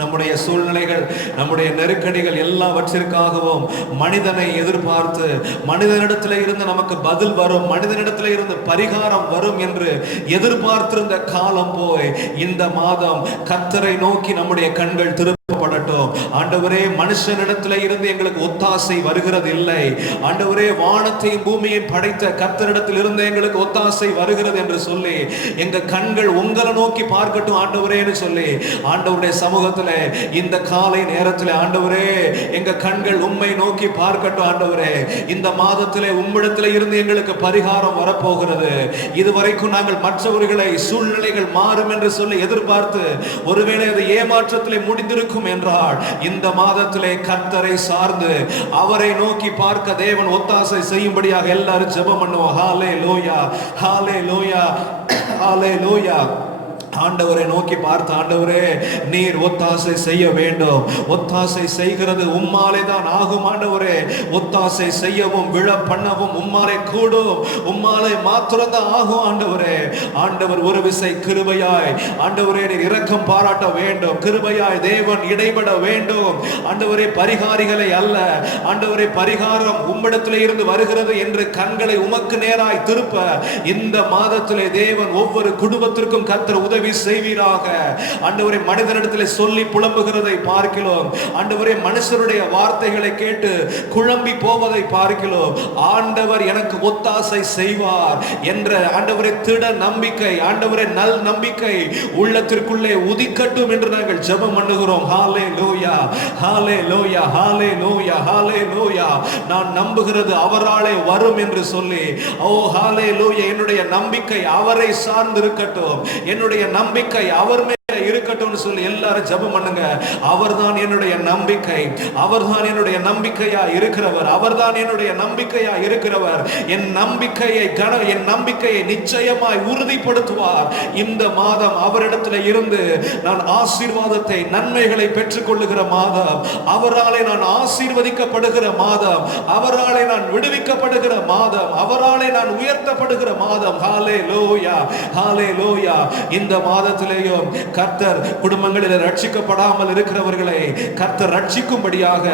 நம்முடைய சூழ்நிலைகள், நம்முடைய நெருக்கடிகள் எல்லாவற்றிற்காகவும் மனிதனை எதிர்பார்த்து, மனிதனிடத்தில் இருந்து நமக்கு பதில் வரும், மனிதனிடத்தில் இருந்து பரிகாரம் வரும் என்று எதிர்பார்த்திருந்த காலம் போய் இந்த மாதம் கர்த்தரை நோக்கி நம்முடைய கண்கள் திருப்பப்படட்டும். ஆண்டவரே மனுஷனிடத்தில் இருந்து எங்களுக்கு ஒத்தாசை வருகிறது இல்லை. ஆண்டவரே வானத்தையும் பூமியையும் படைத்த கர்த்தரிடத்தில் இருந்து எங்களுக்கு ஒத்தாசை வருகிறது என்று சொல்லி எங்க கண்கள் உங்களை நோக்கி பார்க்கட்டும் ஆண்டவரேன்னு சொல்லி ஆண்டவருடைய சமூகத்தில் இந்த காலை நேரத்தில் ஆண்டவரே எங்க கண்கள் உம்மை நோக்கி பார்க்கட்டும். ஆண்டவரே இந்த மாதத்திலே உம்மிடத்தில் இருந்து எங்களுக்கு பரிகாரம் வரப்போகிறது. இதுவரைக்கும் நாங்கள் மற்றவர்களை சூழ்நிலைகள் மாறும் என்று சொல்லி எதிர்பார்த்து ஒருவேளை அது ஏமாற்றத்திலே முடிந்திருக்கும் என்றால் இந்த மாதத்திலே கர்த்தரை சார்ந்து அவரை நோக்கி பார்க்க தேவன் ஒத்தாசை செய்யும்படியாக எல்லாரும் ஜெபம் பண்ணுவோம். ஹalleluya, ஹalleluya, ஹalleluya. ஆண்டவரை நோக்கி பார்த்து, ஆண்டவரே நீர் ஒத்தாசை செய்ய வேண்டும். ஒத்தாசை செய்கிறது உம்மாலே தான் ஆகும். ஆண்டவரே ஒத்தாசை செய்யவும் விழ பண்ணவும் உம்மாலே கூடும், உம்மாலே மாத்திரம் தான் ஆகும். ஆண்டவரே ஆண்டவர் ஒரு விசை கிருபையாய் ஆண்டவரே நீர் இரக்கம் பாராட்ட வேண்டும். கிருபையாய் தேவன் இடைபட வேண்டும். ஆண்டவரே பரிகாரிகளை அல்ல, ஆண்டவரே பரிகாரம் உம்மிடத்திலே இருந்து வருகிறது என்று கண்களை உமக்கு நேராய் திருப்ப இந்த மாதத்திலே தேவன் ஒவ்வொரு குடும்பத்திற்கும் கர்த்தர் உதவி செய்வீராக. ஆண்டவரே மனிதனிடத்திலே சொல்லி புலம்புகிறதை பார்க்கிறோம். ஆண்டவரே மனுஷருடைய வார்த்தைகளை கேட்டு குழம்பி போவதை பார்க்கிறோம். ஆண்டவர் எனக்கு ஒத்தாசை செய்வார் என்ற ஆண்டவரே திட நம்பிக்கை, ஆண்டவரே நல் நம்பிக்கை உள்ளத்திற்குள்ளே உதிக்கட்டும் என்று நாங்கள் ஜெபம் பண்ணுகிறோம். ஹalleluya, ஹalleluya, ஹalleluya, ஹalleluya. நான் நம்புகிறது அவராலே வரும் என்று சொல்லி, ஓ ஹalleluya, என்னுடைய நம்பிக்கை அவரை சார்ந்து இருக்கட்டும், என்னுடைய நம்பிக்கை அவர் மேல் இருக்கட்டும் சொல்லி எல்லாரும் ஜெபம் பண்ணுங்க. அவர்தான் என்னுடைய நம்பிக்கை, அவர்தான் என்னுடைய நம்பிக்கையா இருக்கிறவர், அவர்தான் என்னுடைய நம்பிக்கையா இருக்கிறவர். என் நம்பிக்கையை நிச்சயமாய் உறுதிப்படுத்துவார். இந்த மாதம் அவரிடத்தில் இருந்து நான் ஆசீர்வாதத்தை, நன்மைகளை பெற்றுக் கொள்ளுகிற மாதம், அவராலே நான் ஆசீர்வதிக்கப்படுகிற மாதம், அவராலே நான் விடுவிக்கப்படுகிற மாதம், அவராலே நான் உயர்த்தப்படுகிற மாதம். ஹalleluya, ஹalleluya. இந்த மாதத்திலேயும் கர்த்தர் குடும்பங்களில் ரட்சிக்கப்படாமல் இருக்கிறவர்களை கர்த்தர் ரட்சிக்கும்படியாக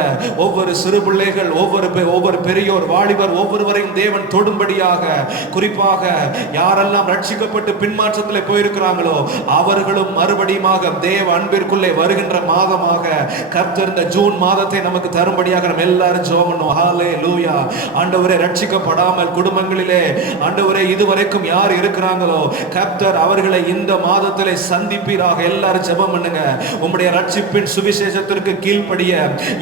ஒவ்வொரு சிறு பிள்ளைகள், ஒவ்வொரு பெரியோர், வாலிபர் ஒவ்வொருவரையும் தேவன் தொடும்படியாக, குறிப்பாக யாரெல்லாம் ரட்சிக்கப்பட்டு பின்மாற்றத்தில் போயிருக்கிறாங்களோ அவர்களும் மறுபடியும் தேவ அன்பிற்குள்ளே வருகின்ற மாதமாக கர்த்தர் இந்த ஜூன் மாதத்தை நமக்கு தரும்படியாக நம்ம எல்லாரும் ஜெபம் பண்ணுவோம். ஹல்லேலூயா. ஆண்டவரே, ரட்சிக்கப்படாமல் குடும்பங்களிலே ஆண்டவரே இதுவரைக்கும் யார் இருக்கிறாங்களோ கர்த்தர் அவர்களை இந்த மாதத்திலே சந்திப்பீராக. எல்லாரும் ஜெபம் பண்ணுங்க. உம்முடைய ரட்சிப்பின் சுவிசேஷத்திற்கு கீழ்ப்படிய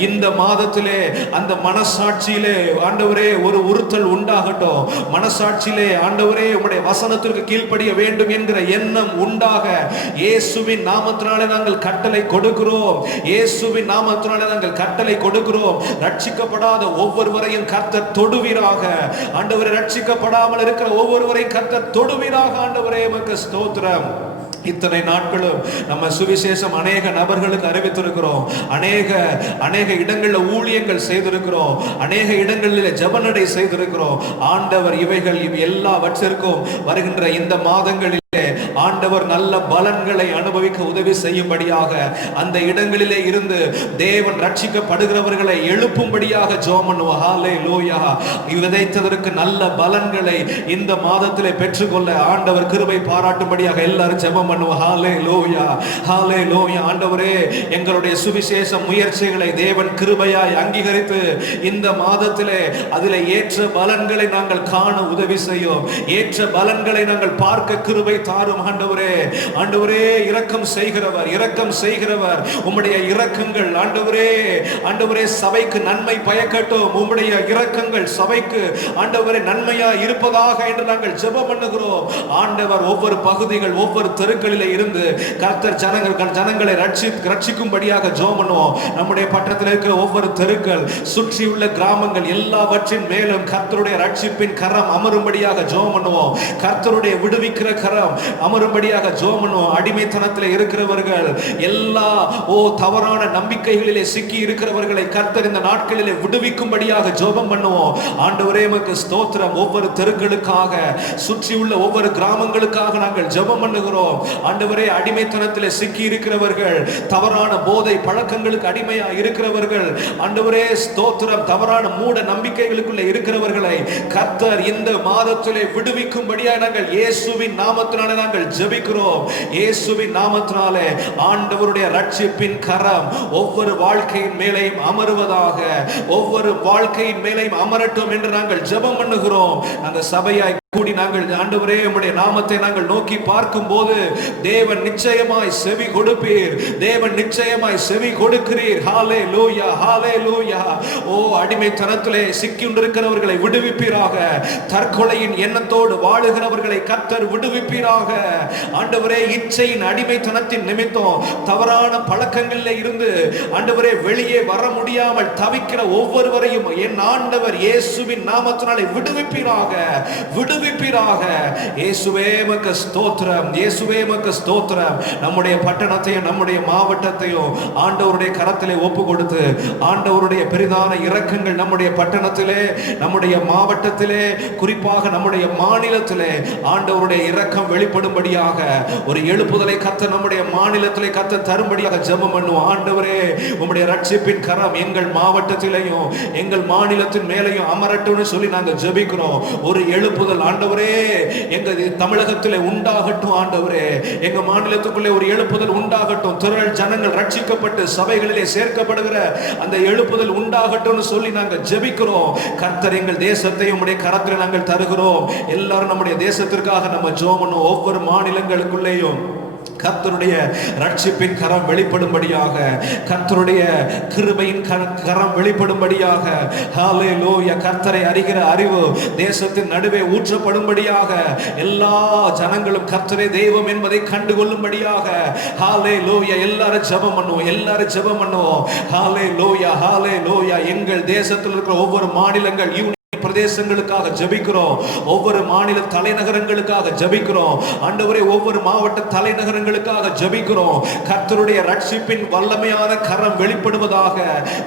இந்த மாதத்திலே அந்த மனசாட்சியிலே ஆண்டவரே ஒரு உறுத்தல் உண்டாகட்டும். மனசாட்சியிலே ஆண்டவரே உம்முடைய வசனத்திற்கு கீழ்ப்படிய வேண்டும் என்கிற எண்ணம் உண்டாக இயேசுவின் நாமத்தினாலே நாங்கள் கட்டளை கொடுக்கிறோம். இயேசுவின் நாமத்தினாலே நாங்கள் கட்டளை கொடுக்கிறோம். ரட்சிக்கப்படாத ஒவ்வொருவரையும் கர்த்தர் தொடுவீராக. ஆண்டவரே, ரட்சிக்கப்படாமல் இருக்கிற ஒவ்வொருவரையும் கர்த்தர் தொடுவீராக. ஆண்டவரே, உமக்கு ஸ்தோத்திரம். இத்தனை நாட்களும் நம்ம சுவிசேஷம் அநேக நபர்களுக்கு அறிவித்திருக்கிறோம். அநேக இடங்களில் ஊழியங்கள் செய்திருக்கிறோம். அநேக இடங்களில் ஜெபநடை செய்திருக்கிறோம். ஆண்டவர் இவைகள் எல்லாவற்றிற்கும் வருகின்ற இந்த மாதங்களில் ஆண்டவர் நல்ல பலன்களை அனுபவிக்க உதவி செய்யும்படியாக, அந்த இடங்களிலே இருந்து தேவன் ரட்சிக்கப்படுகிறவர்களை எழுப்பும்படியாக ஜெபம் பண்ணுவோம். ஹல்லேலூயா. விதைத்ததற்கு நல்ல பலன்களை இந்த மாதத்திலே பெற்றுக்கொள்ள ஆண்டவர் கிருபை பாராட்டும்படியாக எல்லாரும் ஜெபம் பண்ணுவோம். ஹல்லேலூயா, ஹல்லேலூயா. ஆண்டவரே, எங்களுடைய சுவிசேஷ முயற்சிகளை தேவன் கிருபையாய் அங்கீகரித்து இந்த மாதத்திலே அதிலே ஏற்ற பலன்களை நாங்கள் காண உதவி செய்யும். ஏற்ற பலன்களை நாங்கள் பார்க்க கிருபை தாரும். ஆண்டவரே, இரக்கம் செய்கிறவர் உம்முடைய இரக்கங்கள் ஆண்டவரே சபைக்கு நன்மை பயக்கட்டும். உம்முடைய இரக்கங்கள் சபைக்கு ஆண்டவரே நன்மையா இருப்பதாக என்று நாங்கள் ஜெபம் பண்ணுகிறோம். ஆண்டவர் ஒவ்வொரு பகுதிகள், ஒவ்வொரு தெருக்களிலே இருந்து கர்த்தர் ஜனங்களை ரட்சிக்கும்படியாக ஜெபம் பண்ணுவோம். நம்முடைய பட்டணத்தில் இருக்கிற ஒவ்வொரு தெருக்கள், சுற்றியுள்ள கிராமங்கள் எல்லாவற்றின் மேலும் கர்த்தருடைய ரட்சிப்பின் கரம் அமரும்படியாக ஜெபம் பண்ணுவோம். கர்த்தருடைய விடுவிக்கிற கரம் அமரும்படியாக ஜெபம் பண்ணுவோம். அடிமைத்தனத்தில் இருக்கிறவர்கள், எல்லா தவறான நம்பிக்கைகளிலே சிக்கி இருக்கிறவர்களை கர்த்தர் இந்த நாட்களிலே விடுவிக்கும்படியாக ஜெபம் பண்ணுவோம். ஆண்டவரே, உமக்கு ஸ்தோத்திரம். ஒவ்வொரு தெருக்களுக்காக, சுற்றியுள்ள ஒவ்வொரு கிராமங்களுக்காக நாங்கள் ஜெபம் பண்ணுகிறோம். ஆண்டவரே, அடிமைத்தனத்திலே சிக்கி இருக்கிறவர்கள், தவறான போதை பழக்கங்களுக்கு அடிமையா இருக்கிறவர்கள், ஆண்டவரே ஸ்தோத்திரம், தவறான மூட நம்பிக்கைகளுக்குள்ளே இருக்கிறவர்களை கர்த்தர் இந்த மாதத்திலே விடுவிக்கும்படியாக நாங்கள் இயேசுவின் நாமத்தினாலே நாங்கள் ஜெபிக்கிறோம். இயேசுவின் நாமத்தினாலே ஆண்டவருடைய ரட்சிப்பின் கரம் ஒவ்வொரு வாழ்க்கையின் மேலேயும் அமருவதாக, ஒவ்வொரு வாழ்க்கையின் மேலேயும் அமரட்டும் என்று நாங்கள் ஜெபம் பண்ணுகிறோம். நாங்கள் சபையாய் கூடி நாங்கள் ஆண்டவரே உம்முடைய நாமத்தை நாங்கள் நோக்கி பார்க்கும் போது தேவன் நிச்சயமாய் செவி கொடுப்பீர். தேவன் நிச்சயமாய் செவி கொடுக்கிறீர். ஹல்லேலூயா, ஹல்லேலூயா. அடிமைத்தனத்திலே சிக்கியிருக்கிறவர்களை விடுவிப்பீராக. தற்கொலையின் எண்ணத்தோடு வாழுகிறவர்களை கர்த்தர் விடுவிப்பீராக. ஆண்டவரே, இச்சையின் அடிமைத்தனத்தின் நிமித்தம் தவறான பழக்கங்களில் இருந்து ஆண்டவரே வெளியே வர முடியாமல் தவிக்கிற ஒவ்வொருவரையும் என் ஆண்டவர் இயேசுவின் நாமத்தினாலே விடுவிப்பீராக. இயேசுவே உமக்கு ஸ்தோத்திரம், இயேசுவே உமக்கு ஸ்தோத்திரம். நம்முடைய பட்டணத்தையும் நம்முடைய மாவட்டத்தையும் ஆண்டவருடைய கரத்திலே ஒப்பு கொடுத்து ஆண்டவருடைய பெரிதான இரக்கங்கள் நம்முடைய பட்டணத்திலே, நம்முடைய மாவட்டத்திலே, குறிப்பாக நம்முடைய மாநிலத்திலே ஆண்டவருடைய இரக்கம் வெளிப்படும்படியாக ஒரு எழுப்புதலை கர்த்தர் நம்முடைய மாநிலத்திலே கர்த்தர் தரும்படியாக ஜெபம் பண்ணுவோம். ஆண்டவரே, உம்முடைய ரட்சிப்பின் கரம் எங்கள் மாவட்டத்திலேயும் எங்கள் மாநிலத்தின் மேலேயும் அமரட்டும்னு சொல்லி நாங்கள் ஜெபிக்கிறோம். ஒரு எழுப்புதல் ஆண்டவரே எங்க தமிழகத்திலே உண்டாகட்டும். ஆண்டவரே, எங்க மாநிலத்துக்குள்ளே ஒரு எழுப்புதல் உண்டாகட்டும். திரள் ஜனங்கள் ரட்சிக்கப்பட்டு சபைகளிலே சேர்க்கப்படுகிற அந்த எழுப்புதல் உண்டாகட்டும் சொல்லி நாங்கள் ஜெபிக்கிறோம். கர்த்தர் எங்கள் தேசத்தை உம்முடைய கரத்தில் நாங்கள் தருகிறோம். எல்லாரும் நம்முடைய தேசத்திற்காக நம்ம ஜெபம் பண்ணுவோம். ஒவ்வொரு மாநிலங்களுக்குள்ளேயும் கர்த்தருடைய ரட்சிப்பின் கரம் வெளிப்படும்படியாக, கர்த்தருடைய கிருபையின் கரம் வெளிப்படும்படியாக, ஹல்லேலூயா, கர்த்தரை அறிகிற அறிவு தேசத்தின் நடுவே ஊற்றப்படும்படியாக, எல்லா ஜனங்களும் கர்த்தரே தெய்வம் என்பதை கண்டுகொள்ளும்படியாக, ஹல்லேலூயா. எல்லாரும் ஜெபம் பண்ணுவோம், எல்லாரும் ஜெபம் பண்ணுவோம். ஹல்லேலூயா, ஹல்லேலூயா. எங்கள் தேசத்தில் இருக்கிற ஒவ்வொரு மாநிலங்கள் பிரதேசங்களுக்காக ஜெபிக்கிறோம். ஒவ்வொரு மாநில தலைநகரங்களுக்காக ஜெபிக்கிறோம். ஆண்டவரே, ஒவ்வொரு மாவட்ட தலைநகரங்களுக்காக ஜெபிக்கிறோம். கர்த்தருடைய ரட்சிப்பின் வல்லமையான கரம் வெளிப்படுவதாக.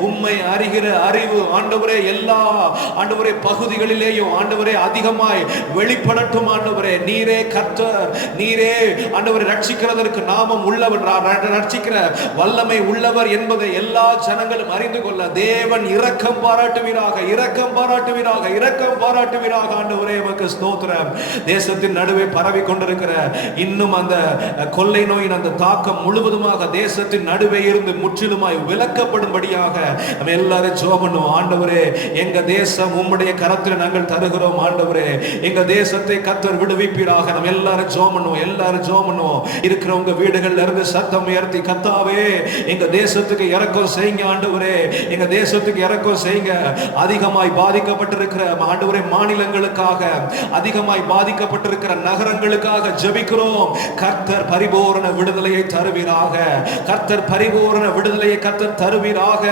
உம்மை அறிகிற அறிவு ஆண்டவரே எல்லா ஆண்டவரே பகுதிகளிலேயும் ஆண்டவரே அதிகமாய் வெளிப்படட்டும். ஆண்டவரே, நீரே கர்த்தர், நீரே ஆண்டவரை ரட்சிக்கிறதற்கு நாமம் உள்ளவர், ரட்சிக்கிற வல்லமை உள்ளவர் என்பதை எல்லா ஜனங்களும் அறிந்து கொள்ள தேவன் இரக்கம் பாராட்டுவீராக, இரக்கம் பாராட்டுவீராக, இரக்கம் பாராட்டுவீராக. ஆண்டவரே, உமக்கு ஸ்தோத்திரம். தேசத்தின் நடுவே பரவி கொண்டிருக்கிற இன்னும் அந்த கொள்ளை நோயின் அந்த தாக்கம் முழுவதுமாக தேசத்தின் நடுவே இருந்து முற்றிலுமாய் விலக்கப்படும்படியாக நம்ம எல்லாரும் ஜெபம் பண்ணுவோம். ஆண்டவரே, எங்க தேசம் உம்முடைய கரத்தில் நாங்கள் தருகிறோம். ஆண்டவரே, எங்க தேசத்தை கர்த்தர் விடுவிப்பீராக. நம்ம எல்லாரும் ஜெபம் பண்ணுவோம், எல்லாரும் ஜெபம் பண்ணுவோம். இருக்கிறவங்க வீடுகள்ல இருந்து சத்தம் உயர்த்தி, கர்த்தாவே எங்க தேசத்துக்கு இரக்கம் செய்யுங்க. ஆண்டவரே, எங்க தேசத்துக்கு இரக்கம் செய்யுங்க. அதிகமாய் பாதிக்கப்பட்டிருக்கிற ஆண்டவரே மாநிலங்களுக்காக, அதிகமாய் பாதிக்கப்பட்டிருக்கிற நகரங்களுக்காக ஜெபிக்கிறோம். கர்த்தர் பரிபூரண விடுதலையை தருவீராக. கர்த்தர் பரிபூரண விடுதலையை கர்த்தர் தருவீராக.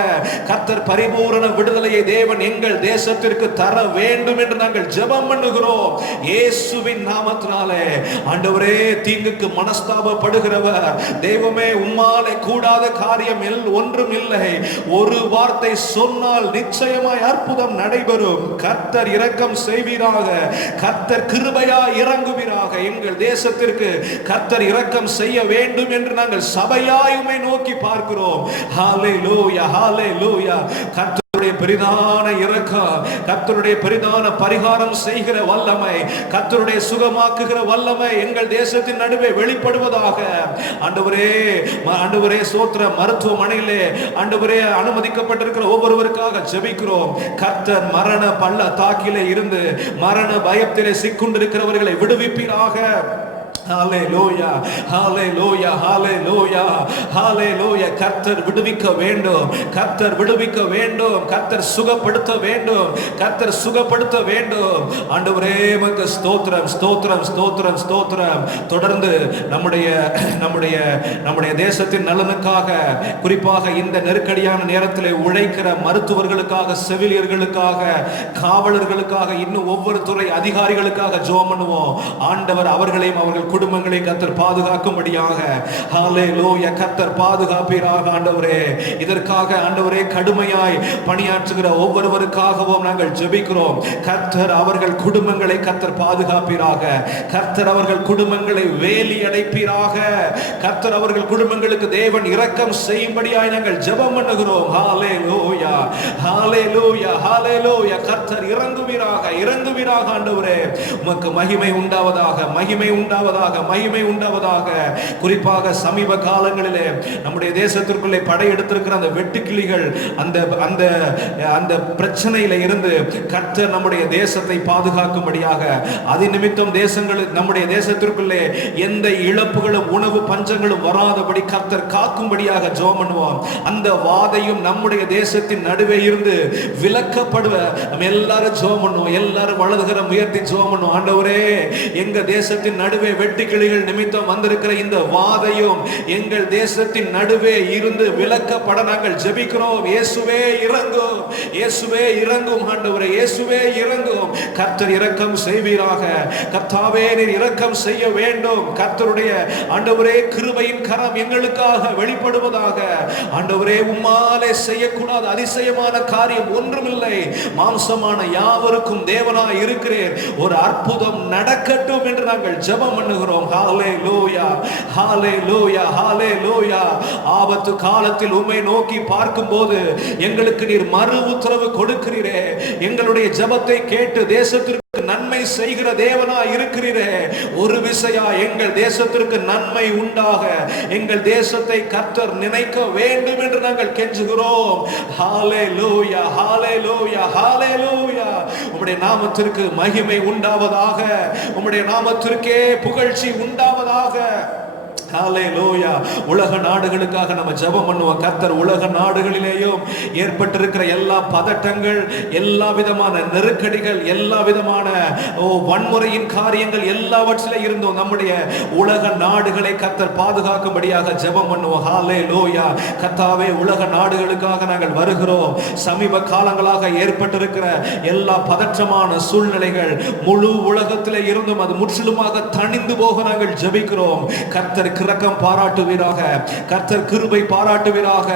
கர்த்தர் பரிபூரண விடுதலையை தேவன் எங்கள் தேசத்திற்கு தர வேண்டும் என்று நாங்கள் ஜெபம் பண்ணுகிறோம். இயேசுவின் நாமத்தினாலே. ஆண்டவரே, தீங்குக்கு மனஸ்தாபப்படுகிறவர் தெய்வமே, உம்மாலே கூடாத காரியம் ஒன்றும் இல்லை. ஒரு வார்த்தை சொன்னால் நிச்சயமாய் அற்புதம் நடைபெறும். கர்த்தர் இரக்கம் செய்வீராக. கர்த்தர் கிருபையா இறங்குவீராக. எங்கள் தேசத்திற்கு கர்த்தர் இரக்கம் செய்ய வேண்டும் என்று நாங்கள் சபையாய் உம்மை நோக்கி பார்க்கிறோம். ஹல்லேலூயா, ஹல்லேலூயா. கர்த்தருடைய பெரிதான இரக்கம், கர்த்தருடைய பெரிதான பரிகாரம் செய்கிற வல்லமை, கர்த்தருடைய சுகமாக்குகிற வல்லமை எங்கள் தேசத்தின் நடுவே வெளிப்படுவதாக. ஆண்டவரே, ஆண்டவரே ஸ்தோத்திரம். மருத்துவமனையிலே ஆண்டவரே அனுமதிக்கப்பட்டிருக்கிற ஒவ்வொருவருக்காக ஜெபிக்கிறோம். கர்த்தர் மரண பள்ளத்தாக்கிலே இருந்து மரண பயத்திலே சிக்குண்டிருக்கிறவர்களை விடுவிப்பீராக. ஹல்லேலூயா, ஹல்லேலூயா, ஹல்லேலூயா, ஹல்லேலூயா. கர்த்தர் விடுவிக்க வேண்டும், கர்த்தர் விடுவிக்க வேண்டும், கர்த்தர் சுகப்படுத்த வேண்டும், கர்த்தர் சுகப்படுத்த வேண்டும். ஆண்டவரே, உமக்கு ஸ்தோத்திரம், ஸ்தோத்திரம், ஸ்தோத்திரம், ஸ்தோத்திரம். தொடர்ந்து நம்முடைய நம்முடைய நம்முடைய தேசத்தின் நலனுக்காக, குறிப்பாக இந்த நெருக்கடியான நேரத்தில் உழைக்கிற மருத்துவர்களுக்காக, செவிலியர்களுக்காக, காவலர்களுக்காக, இன்னும் ஒவ்வொரு துறை அதிகாரிகளுக்காக ஜெபம் பண்ணுவோம். ஆண்டவர் அவர்களையும் அவர்கள் குடும்பங்களை கர்த்தர் பாதுகாக்கும்படியாக. ஹல்லேலூயா. கர்த்தர் பாதுகாப்பீராக. ஆண்டவரே, இதற்காக ஆண்டவரே கடுமையாய் பணியாற்றுகிற ஒவ்வொருவருக்காகவும் நாங்கள் ஜெபிக்கிறோம். கர்த்தர் அவர்கள் குடும்பங்களை கர்த்தர் பாதுகாப்பீராக. கர்த்தர் அவர்கள் குடும்பங்களை வேலி அடைப்பீராக. கர்த்தர் அவர்கள் குடும்பங்களுக்கு தேவன் இரக்கம் செய்யும்படியாய் நாங்கள் ஜெபம் பண்ணுகிறோம். ஹல்லேலூயா, ஹல்லேலூயா, ஹல்லேலூயா. கர்த்தர் இறங்குவீராக, இறங்குவீராக. ஆண்டவரே, உமக்கு மகிமை உண்டாவதாக, மகிமை உண்டாவதாக, மகிமை உண்டாவதாக. குறிப்பாக சமீப காலங்களிலே நம்முடைய தேசத்திற்குள்ளே படையெடுத்திருக்கிற அந்த வெட்டுக்கிளிகள், அந்த அந்த அந்த பிரச்சனையில இருந்து கர்த்தர் நம்முடைய தேசத்தை பாதுகாக்கும்படியாக, அது நிமித்தம் நம்முடைய தேசத்திற்குள்ளே எந்த இழப்புகளும் உணவு பஞ்சங்களும் வராதபடி கர்த்தர் காக்கும்படியாக ஜெபம் பண்ணுவோம். அந்த வாதையும் நம்முடைய தேசத்தின் நடுவே இருந்து விலக்கப்படுவ நம்ம எல்லாரும் ஜெபம் பண்ணுவோம். எல்லாரும் வலதுகரம் உயர்த்தி ஜெபம் பண்ணுவோம். ஆண்டவரே, எங்க தேசத்தின் நடுவே வெட்டுக்கிளிகள் நிமித்தம் வந்திருக்கிற இந்த வாதையும் எங்கள் தேசத்தின் நடுவே இருந்து விலக்கப்பட நாங்கள் ஜெபிக்கிறோம். இயேசுவே இறங்கும், இயேசுவே இறங்கும். ஆண்டவரே, இயேசுவே இறங்கும். கர்த்தர் இரக்கம் செய்வீராக. கர்த்தாவே, நீர் இரக்கம் செய்ய வேண்டும். கர்த்தருடைய ஆண்டவரே கிருபையின் கரம் எங்களுக்காக வெளிப்படுவதாக. ஆண்டவரே, உம்மாலே செய்யக்கூடாத அதிசயமான காரியம் ஒன்றுமில்லை. மாம்சமான யாவருக்கும் தேவனாய் இருக்கிறீர். ஒரு அற்புதம் நடக்கட்டும் என்று நாங்கள் ஜெபம் பண்ணுகிறோம். ஹல்லேலூயா, ஹல்லேலூயா, ஹல்லேலூயா. ஆபத்து காலத்தில் உம்மை நோக்கி பார்க்கும்போது எங்களுக்கு நீர் மறு உத்தரவு கொடுக்கிறீரே. எங்களுடைய ஜெபத்தை கேட்டு தேசத்திற்கு நன்மை செய்கிற தேவனாய் இருக்கிறீரே. ஒரு விசையா எங்கள் தேசத்திற்கு நன்மை உண்டாக எங்கள் தேசத்தை கர்த்தர் நினைக்க வேண்டும் என்று நாங்கள் கெஞ்சுகிறோம். ஹல்லேலூயா, ஹல்லேலூயா, ஹல்லேலூயா. உம்முடைய நாமத்திற்கு மகிமை உண்டாவதாக. உம்முடைய நாமத்திற்கே புகழ்ச்சி உண்டாவதாக. ஹல்லேலூயா. உலக நாடுகளுக்காக நம்ம ஜெபம் பண்ணுவோம். கர்த்தர் உலக நாடுகளிலேயும் ஏற்பட்டிருக்கிற எல்லா பதட்டங்கள், எல்லா விதமான நெருக்கடிகள், எல்லா விதமான வன்முறையின் காரியங்கள் எல்லாவற்றிலே இருந்தும் நம்முடைய உலக நாடுகளை கர்த்தர் பாதுகாக்கும்படியாக ஜெபம் பண்ணுவோம். ஹல்லேலூயா. கர்த்தாவே, உலக நாடுகளுக்காக நாங்கள் வருகிறோம். சமீப காலங்களாக ஏற்பட்டிருக்கிற எல்லா பதற்றமான சூழ்நிலைகள் முழு உலகத்திலே இருந்தும் அது முற்றிலுமாக தணிந்து போக நாங்கள் ஜெபிக்கிறோம். கர்த்தர் இரக்கம் பாராட்டுவீராக, கர்த்தர் கிருபை பாராட்டுவீராக.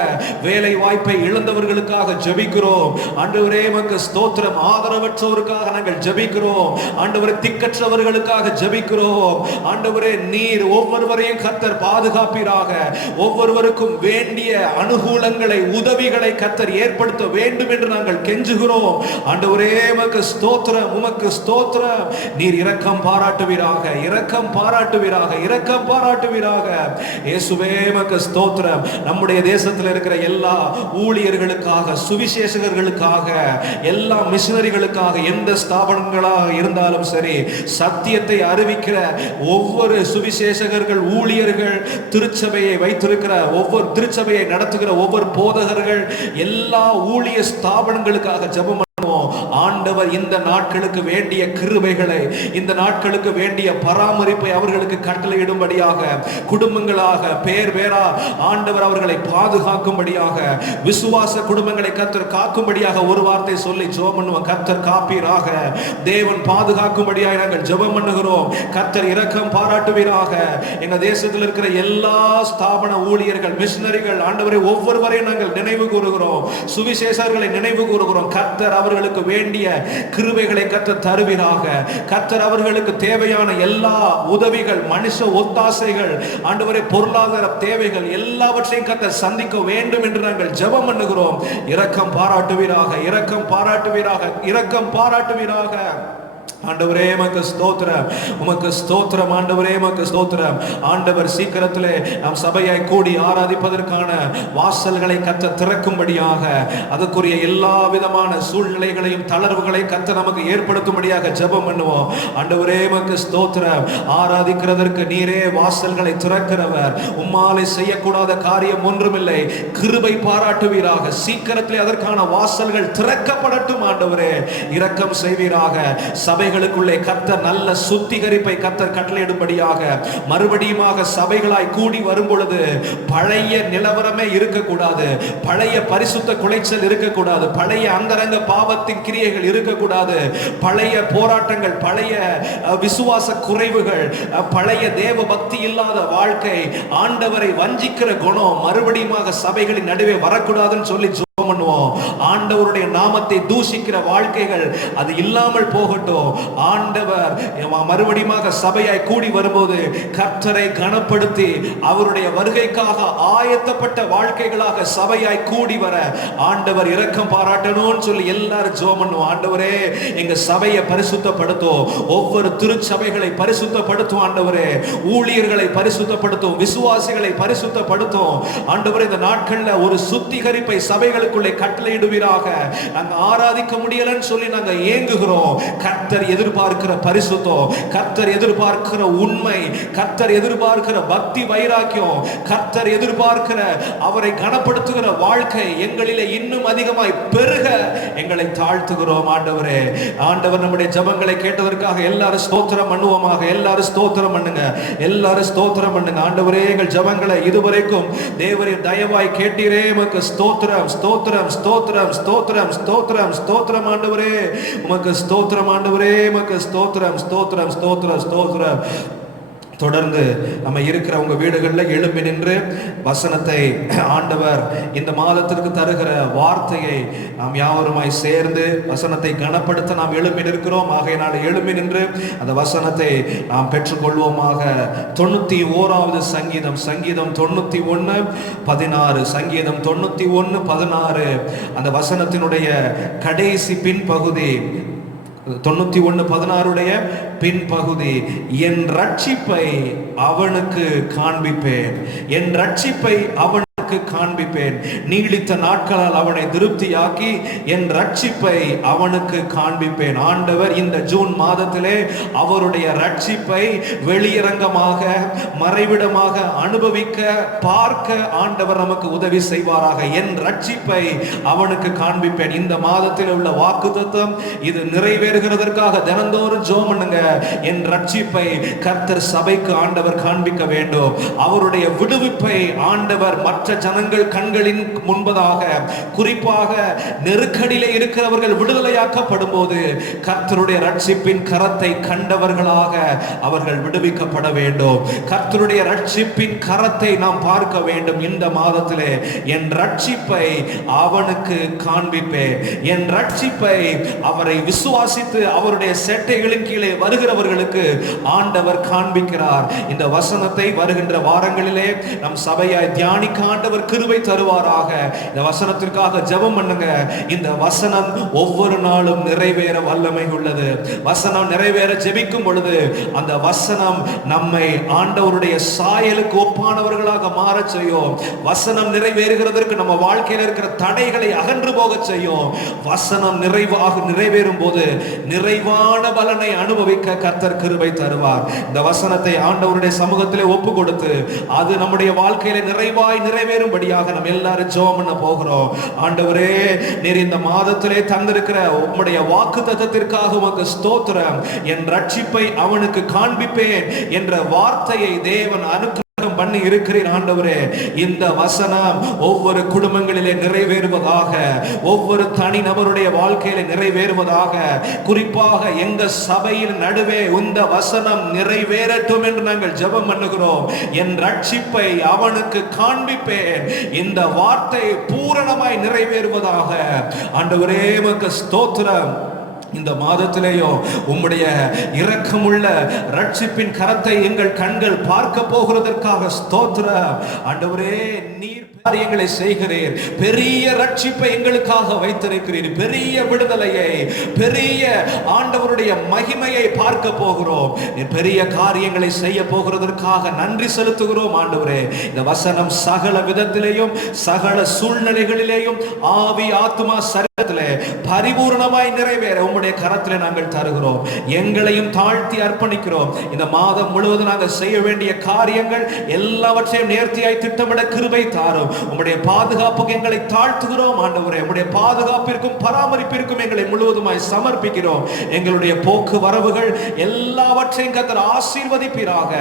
வேலை வாய்ப்பை இழந்தவர்களுக்காக ஜெபிக்கிறோம். ஆண்டவரே உமக்கு ஸ்தோத்திரம். ஆதரவற்றோருக்காக நாங்கள் ஜெபிக்கிறோம். ஆண்டவரே, திக்கற்றவர்களுக்காக ஜெபிக்கிறோம். ஆண்டவரே, நீர் ஒவ்வொருவரையும் கர்த்தர் பாதுகாப்பீராக. ஒவ்வொருவருக்கும் வேண்டிய அனுகூலங்களை, உதவிகளை கர்த்தர் ஏற்படுத்த வேண்டும் என்று நாங்கள் கெஞ்சுகிறோம். ஆண்டவரே உமக்கு ஸ்தோத்திரம், உமக்கு ஸ்தோத்திரம். நீர் இரக்கம் பாராட்டுவீராக, இரக்கம் பாராட்டுவீராக, இரக்கம் பாராட்டுவீராக. இயேசுவே உமக்கு ஸ்தோத்திரம். நம்முடைய தேசத்தில் இருக்கிற எல்லா ஊழியர்களுக்காக, சுவிசேஷகர்களுக்காக, எல்லா மிஷனரிகளுக்காக, எந்த ஸ்தாபனங்களாக இருந்தாலும் சரி, சத்தியத்தை அறிவிக்கிற ஒவ்வொரு சுவிசேஷகர்கள், ஊழியர்கள், திருச்சபையை வைத்திருக்கிற ஒவ்வொரு திருச்சபையை நடத்துகிற ஒவ்வொரு போதகர்கள், எல்லா ஊழிய ஸ்தாபனங்களுக்காக ஜெபம். ஆண்டவர் இந்த நாட்களுக்கு வேண்டிய கிருபைகளை, இந்த நாட்களுக்கு வேண்டிய பராமரிப்பை அவர்களுக்கு கட்டளையிடும்படியாக, குடும்பங்களாக பேர் பேரா ஆண்டவர் அவர்களை பாதுகாக்கும்படியாக, விசுவாச குடும்பங்களை கர்த்தர் காக்கும்படியாக ஒரு வார்த்தை சொல்லி ஜெபம் பண்ணுவோம். கர்த்தர் காப்பீராக, தேவன் பாதுகாக்கும்படியாக நாங்கள் ஜெபம் பண்ணுகிறோம். கர்த்தர் இரக்கம் பாராட்டுவீராக. எங்க தேசத்தில் இருக்கிற எல்லா ஸ்தாபன ஊழியர்கள், மிஷனரிகள், ஆண்டவரை ஒவ்வொருவரையும் நாங்கள் நினைவு கூறுகிறோம். சுவிசேஷர்களை நினைவு கூறுகிறோம். கர்த்தர் அவர்களுக்கு வேண்டிய கிருபைகளை கர்த்தர் தருவீராக. கர்த்தர் அவர்களுக்கு தேவையான எல்லா உதவிகள், மனுஷ ஒத்தாசைகள், ஆண்டவரே பொருளாதார தேவைகள் எல்லாவற்றையும் கர்த்தர் சந்திக்க வேண்டும் என்று நாங்கள் ஜெபம் பண்ணுகிறோம். இரக்கம் பாராட்டுவீராக, இரக்கம் பாராட்டுவீராக, இரக்கம் பாராட்டுவீராக. ஆண்டவரே உமக்கு ஸ்தோத்திரம், உமக்கு ஸ்தோத்திரம். ஆண்டவரே உமக்கு ஸ்தோத்திரம். ஆண்டவர் சீக்கிரத்திலே நாம் சபையாய் கூடி ஆராதிப்பதற்கான வாசல்களை கர்த்தர் திறக்கும்படியாக, அதற்குரிய எல்லா விதமான சூழ்நிலைகளையும் தளர்வுகளை கர்த்தர் நமக்கு ஏற்படுத்தும்படியாக ஜெபம் பண்ணுவோம். ஆண்டவரே உமக்கு ஸ்தோத்திரம். ஆராதிக்கிறதற்கு நீரே வாசல்களை திறக்கிறவர். உம்மாலே செய்யக்கூடாத காரியம் ஒன்றுமில்லை. கிருபை பாராட்டுவீராக. சீக்கிரத்திலே அதற்கான வாசல்கள் திறக்கப்படட்டும். ஆண்டவரே இரக்கம் செய்வீராக. சபைகளுக்குள்ளே கர்த்தர் நல்ல சுத்திகரிப்பை கர்த்தர் கட்டளையிடும்படியாக, மறுபடியுமாக சபைகளாய் கூடி வரும் பொழுது பழைய நிலவரமே இருக்கக்கூடாது, பழைய பரிசுத்த குலைச்சல் இருக்கக்கூடாது, பழைய அந்தரங்க பாவத்தின் கிரியைகள் இருக்கக்கூடாது, பழைய போராட்டங்கள், பழைய விசுவாச குறைவுகள், பழைய தேவ பக்தி இல்லாத வாழ்க்கை, ஆண்டவரை வஞ்சிக்கிற குணம் மறுபடியுமாக சபைகளின் நடுவே வரக்கூடாதுன்னு சொல்லி பண்ணுவோம். ஆண்டவருடைய நாமத்தை தூஷிக்கிற வாழ்க்கைகள் அது இல்லாமல் போகட்டும். ஆண்டவர் மறுபடியும் சபையாய் கூடி வரும்போது கர்த்தரை கனப்படுத்தி அவருடைய வருகைக்காக ஆயத்தப்பட்ட வாழ்க்கைகளாக சபையாய் கூடி வர ஆண்டவர் இரக்கம் பாராட்டணும்னு சொல்லி எல்லாரும் ஜெபம் பண்ணுவோம். ஆண்டவரே எங்க சபையை பரிசுத்தப்படுத்தும், ஒவ்வொரு திருச்சபைகளை பரிசுத்தப்படுத்தும். ஆண்டவரே ஊழியர்களை பரிசுத்தப்படுத்தும், விசுவாசிகளை பரிசுத்தப்படுத்தும். ஆண்டவரே இந்த நாட்கள்ல ஒரு சுத்திகரிப்பை சபைகளுக்கு கட்டளையிடுவீராக. நாங்க ஆராதிக்க முடியலன்னு சொல்லி நாங்க ஏங்குகிறோம். கர்த்தர் எதிர்பார்க்கிற பரிசுத்தம், கர்த்தர் எதிர்பார்க்கிற உண்மை, கர்த்தர் எதிர்பார்க்கிற பக்தி வைராக்கியம், கர்த்தர் எதிர்பார்க்கிற அவரை கனப்படுத்துகிற வாழ்க்கை எங்களிலே இன்னும் அதிகமாய் பெருக எங்களை தாழ்த்துகிறோம். ஆண்டவரே, ஆண்டவர் நம்முடைய ஜெபங்களை கேட்டதற்காக எல்லாரும் ஸ்தோத்திரம் பண்ணுவோமாக. எல்லாரும் ஸ்தோத்திரம் பண்ணுங்க, எல்லாரும் ஸ்தோத்திரம் பண்ணுங்க. ஆண்டவரே எங்கள் ஜெபங்களை இதுவரைக்கும் தேவரீர் தயவாய் கேட்டீரே, உமக்கு ஸ்தோத்திரம், ஸ்தோத்திரம், ஸ்தோத்திரம், ஸ்தோத்திரம், ஸ்தோத்திரம், ஸ்தோத்திரம். ஆண்டவரே உமக்கு ஸ்தோத்திரம். ஆண்டவரே உமக்கு ஸ்தோத்திரம், ஸ்தோத்திரம், ஸ்தோத்திரம், ஸ்தோத்திரம். தொடர்ந்து நம்ம இருக்கிற உங்க வீடுகளில் எழும்பி நின்று வசனத்தை, ஆண்டவர் இந்த மாதத்திற்கு தருகிற வார்த்தையை நாம் யாவருமாய் சேர்ந்து வசனத்தை கனப்படுத்த நாம் எழும்பி நிற்கிறோம். ஆகையினால் எழும்பி நின்று அந்த வசனத்தை நாம் பெற்றுக்கொள்வோமாக. 91வது சங்கீதம், சங்கீதம் 91:16, சங்கீதம் 91:16 அந்த வசனத்தினுடைய கடைசி பின்பகுதி, 91:16 பின்பகுதி, என் ரட்சிப்பை அவனுக்கு காண்பிப்பேன், என் ரட்சிப்பை அவனுக்கு அவனுக்கு காண்பிப்பேன். நீடித்த நாட்களால் அவனை திருப்தியாக்கி என் ரட்சிப்பை அவனுக்கு காண்பிப்பேன். ஆண்டவர் இந்த ஜூன் மாதத்திலே அவருடைய ரட்சிப்பை வெளியரங்கமாக மறைவிடமாக அனுபவிக்க பார்க்க ஆண்டவர் நமக்கு உதவி செய்வாராக. என் ரட்சிப்பை அவனுக்கு காண்பிப்பேன். இந்த மாதத்தில் உள்ள வாக்குத்தத்தம் இது நிறைவேறுகிறதற்காக தினந்தோறும் ஜெபம் பண்ணுங்க. என் ரட்சிப்பை கர்த்தர் சபைக்கு ஆண்டவர் காண்பிக்க வேண்டும். அவருடைய விடுவிப்பை ஆண்டவர் மற்ற ஜனங்கள் கண்களின் முன்பதாக, குறிப்பாக நெருக்கடியிலே இருக்கிறவர்கள் விடுதலையாக்கப்படும் போது கர்த்தருடைய ரட்சிப்பின் கரத்தை கண்டவர்களாக அவர்கள் விடுவிக்கப்பட வேண்டும். கர்த்தருடைய ரட்சிப்பின் கரத்தை நாம் பார்க்க வேண்டும். இந்த மாதத்திலே என் ரட்சிப்பை அவனுக்கு காண்பிப்பேன். என் ரட்சிப்பை அவரை விசுவாசித்து அவருடைய செட்டைகளின் கீழே வருகிறவர்களுக்கு ஆண்டவர் காண்பிக்கிறார். இந்த வசனத்தை வருகின்ற வாரங்களிலே நம் சபையாய் தியானிக்க ஆண்டவர் கிருபை தருவாராக. இந்த வசனத்திற்காக ஜெபம் பண்ணுங்க. இந்த வசனம் ஒவ்வொரு நாளும் நிறைவேற வல்லமை உள்ளது. வசனம் நிறைவேற ஜெபிக்கும் பொழுது அந்த வசனம் நம்மை ஆண்டவருடைய சாயலுக்கு ஒப்பானவர்களாக மாற செய்யும். வசனம் நிறைவேறுகிறதற்கு நம்ம வாழ்க்கையில் இருக்கிற தடைகளை அகன்று போக செய்யும். வசனம் நிறைவேறும் போது நிறைவான பலனை அனுபவிக்க கர்த்தர் கிருபை தருவார். இந்த வசனத்தை ஆண்டவருடைய சமூகத்திலே ஒப்பு கொடுத்து அது நம்முடைய வாழ்க்கையில நிறைவாய் நிறைவேறும்படியாக நம்ம எல்லாரும் ஜெபம் பண்ண போகிறோம். ஆண்டவரே, நீர் இந்த மாதத்திலே தந்திருக்கிற உம்முடைய வாக்குத்தத்தத்திற்காக உமக்கு ஸ்தோத்திரம். என் ரட்சிப்பை அவனுக்கு காண்பிப்பேன் என்ற வார்த்தையை தேவன் பண்ணி இருக்கிறீர். ஆண்டவரே, இந்த வசனம் ஒவ்வொரு குடும்பங்களிலே நிறைவேறுவதாக, ஒவ்வொரு தனி நபருடைய வாழ்க்கையில நிறைவேறுவதாக, குறிப்பாக எங்க சபையின் நடுவே இந்த வசனம் நிறைவேறட்டும் என்று நாங்கள் ஜெபம் பண்ணுகிறோம். என் ரட்சிப்பை அவனுக்கு காண்பிப்பேன். இந்த வார்த்தை பூரணமாய் நிறைவேறுவதாக. ஆண்டவரே, உமக்கு ஸ்தோத்திரம். இந்த மாதத்திலேயோ உம்முடைய இரக்கமுள்ள ரட்சிப்பின் கரத்தை எங்கள் கண்கள் பார்க்க போகிறதற்காக ஸ்தோத்திரம். ஆண்டவரே, நீர் காரியங்களை செய்கிறீர். பெரிய ரட்சிப்பை எங்களுக்காக வைத்திருக்கிறீர். பெரிய விடுதலையை, பெரிய ஆண்டவருடைய மகிமையை பார்க்க போகிறோம். பெரிய காரியங்களை செய்ய போகிறதற்காக நன்றி செலுத்துகிறோம். ஆண்டவரே, இந்த வசனம் சகல விதத்திலேயும் சகல சூழ்நிலைகளிலேயும் ஆவி ஆத்துமா சரீரத்திலே பரிபூர்ணமாய் நிறைவேற உம்முடைய கரத்திலே நாங்கள் தருகிறோம். எங்களையும் தாழ்த்தி அர்ப்பணிக்கிறோம். இந்த மாதம் முழுவதும் நாங்கள் செய்ய வேண்டிய காரியங்கள் எல்லாவற்றையும் நேர்த்தியாய் திட்டமிட கிருபை தாரும். உம்முடைய பாதுகாப்புக்கு எங்களை தாழ்த்துகிறோம். ஆண்டவரே, உம்முடைய பாதுகாப்பிற்கும் பராமரிப்பிற்கும் எங்களை முழுவதுமாய் சமர்ப்பிக்கிறோம். எங்களுடைய போக்கு வரவுகள் எல்லாவற்றையும் கர்த்தர் ஆசீர்வதிப்பீராக.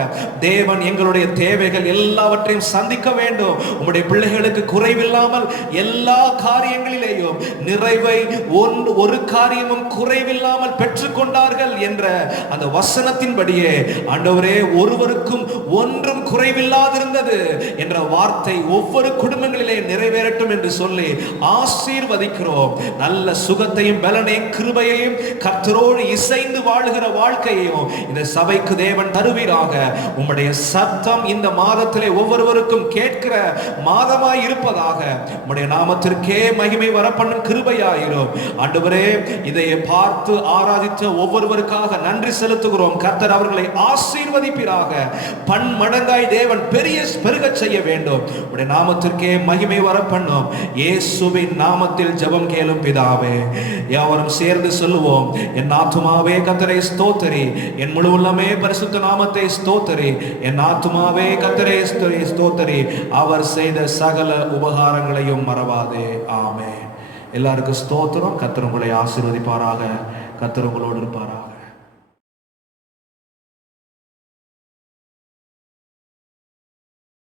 தேவன் எங்களுடைய தேவைகள் எல்லாவற்றையும் சந்திக்க வேண்டும். உம்முடைய பிள்ளைகளுக்கு குறைவில்லாமல் எல்லா காரியங்களிலேயும் நிறைவை ஒரு காரியமும் குறைவில்லாமல் பெற்றுக்கொண்டார்கள் என்ற அந்த வசனத்தின்படியே ஆண்டவரே, ஒருவருக்கும் ஒன்றும் குறைவில்லாதிருந்தது என்ற வார்த்தை ஒவ்வொரு குடும்பங்களிலே நிறைவேறட்டும் என்று சொல்லி ஆசீர்வதிக்கிறோம். நல்ல சுகத்தையும் பலனையும் கிருபையையும் கர்த்தரோடு இசைந்து வாழுகிற வாழ்க்கையையும் இந்த சபைக்கு தேவன் தருவீராக. உம்முடைய சத்தம் இந்த மாதத்திலே ஒவ்வொருவருக்கும் கேட்கிற மாதமாய் இருப்பதாக. உம்முடைய நாமத்திற்கே மகிமை வரப்பண்ணும் கிருபையாயிரும். ஆண்டவரே, இதை பார்த்து ஆராதித்த ஒவ்வொருவருக்காக நன்றி செலுத்துகிறோம். கர்த்தர் அவர்களை ஆசீர்வதிப்பீராக. பன்மடங்காய் தேவன் பெருக செய்ய வேண்டும். உம்முடைய நாமத்திற்கே மகிமை வரப்பண்ணும். இயேசுவின் நாமத்தில் ஜெபம் கேளும் பிதாவே. யாவரும் சேர்ந்து சொல்லுவோம். என் ஆத்துமாவே கர்த்தரை ஸ்தோத்திரி, என் முழு உள்ளமே பரிசுத்த நாமத்தை ஸ்தோத்திரி. என் ஆத்துமாவே கர்த்தரை ஸ்தோத்திரி, அவர் செய்த சகல உபகாரங்களையும் மறவாதே. ஆமென். எல்லாருக்கும் ஸ்தோத்திரம். கர்த்தர் உங்களை ஆசீர்வதிப்பாராக. கர்த்தர் உங்களோடு இருப்பாராக.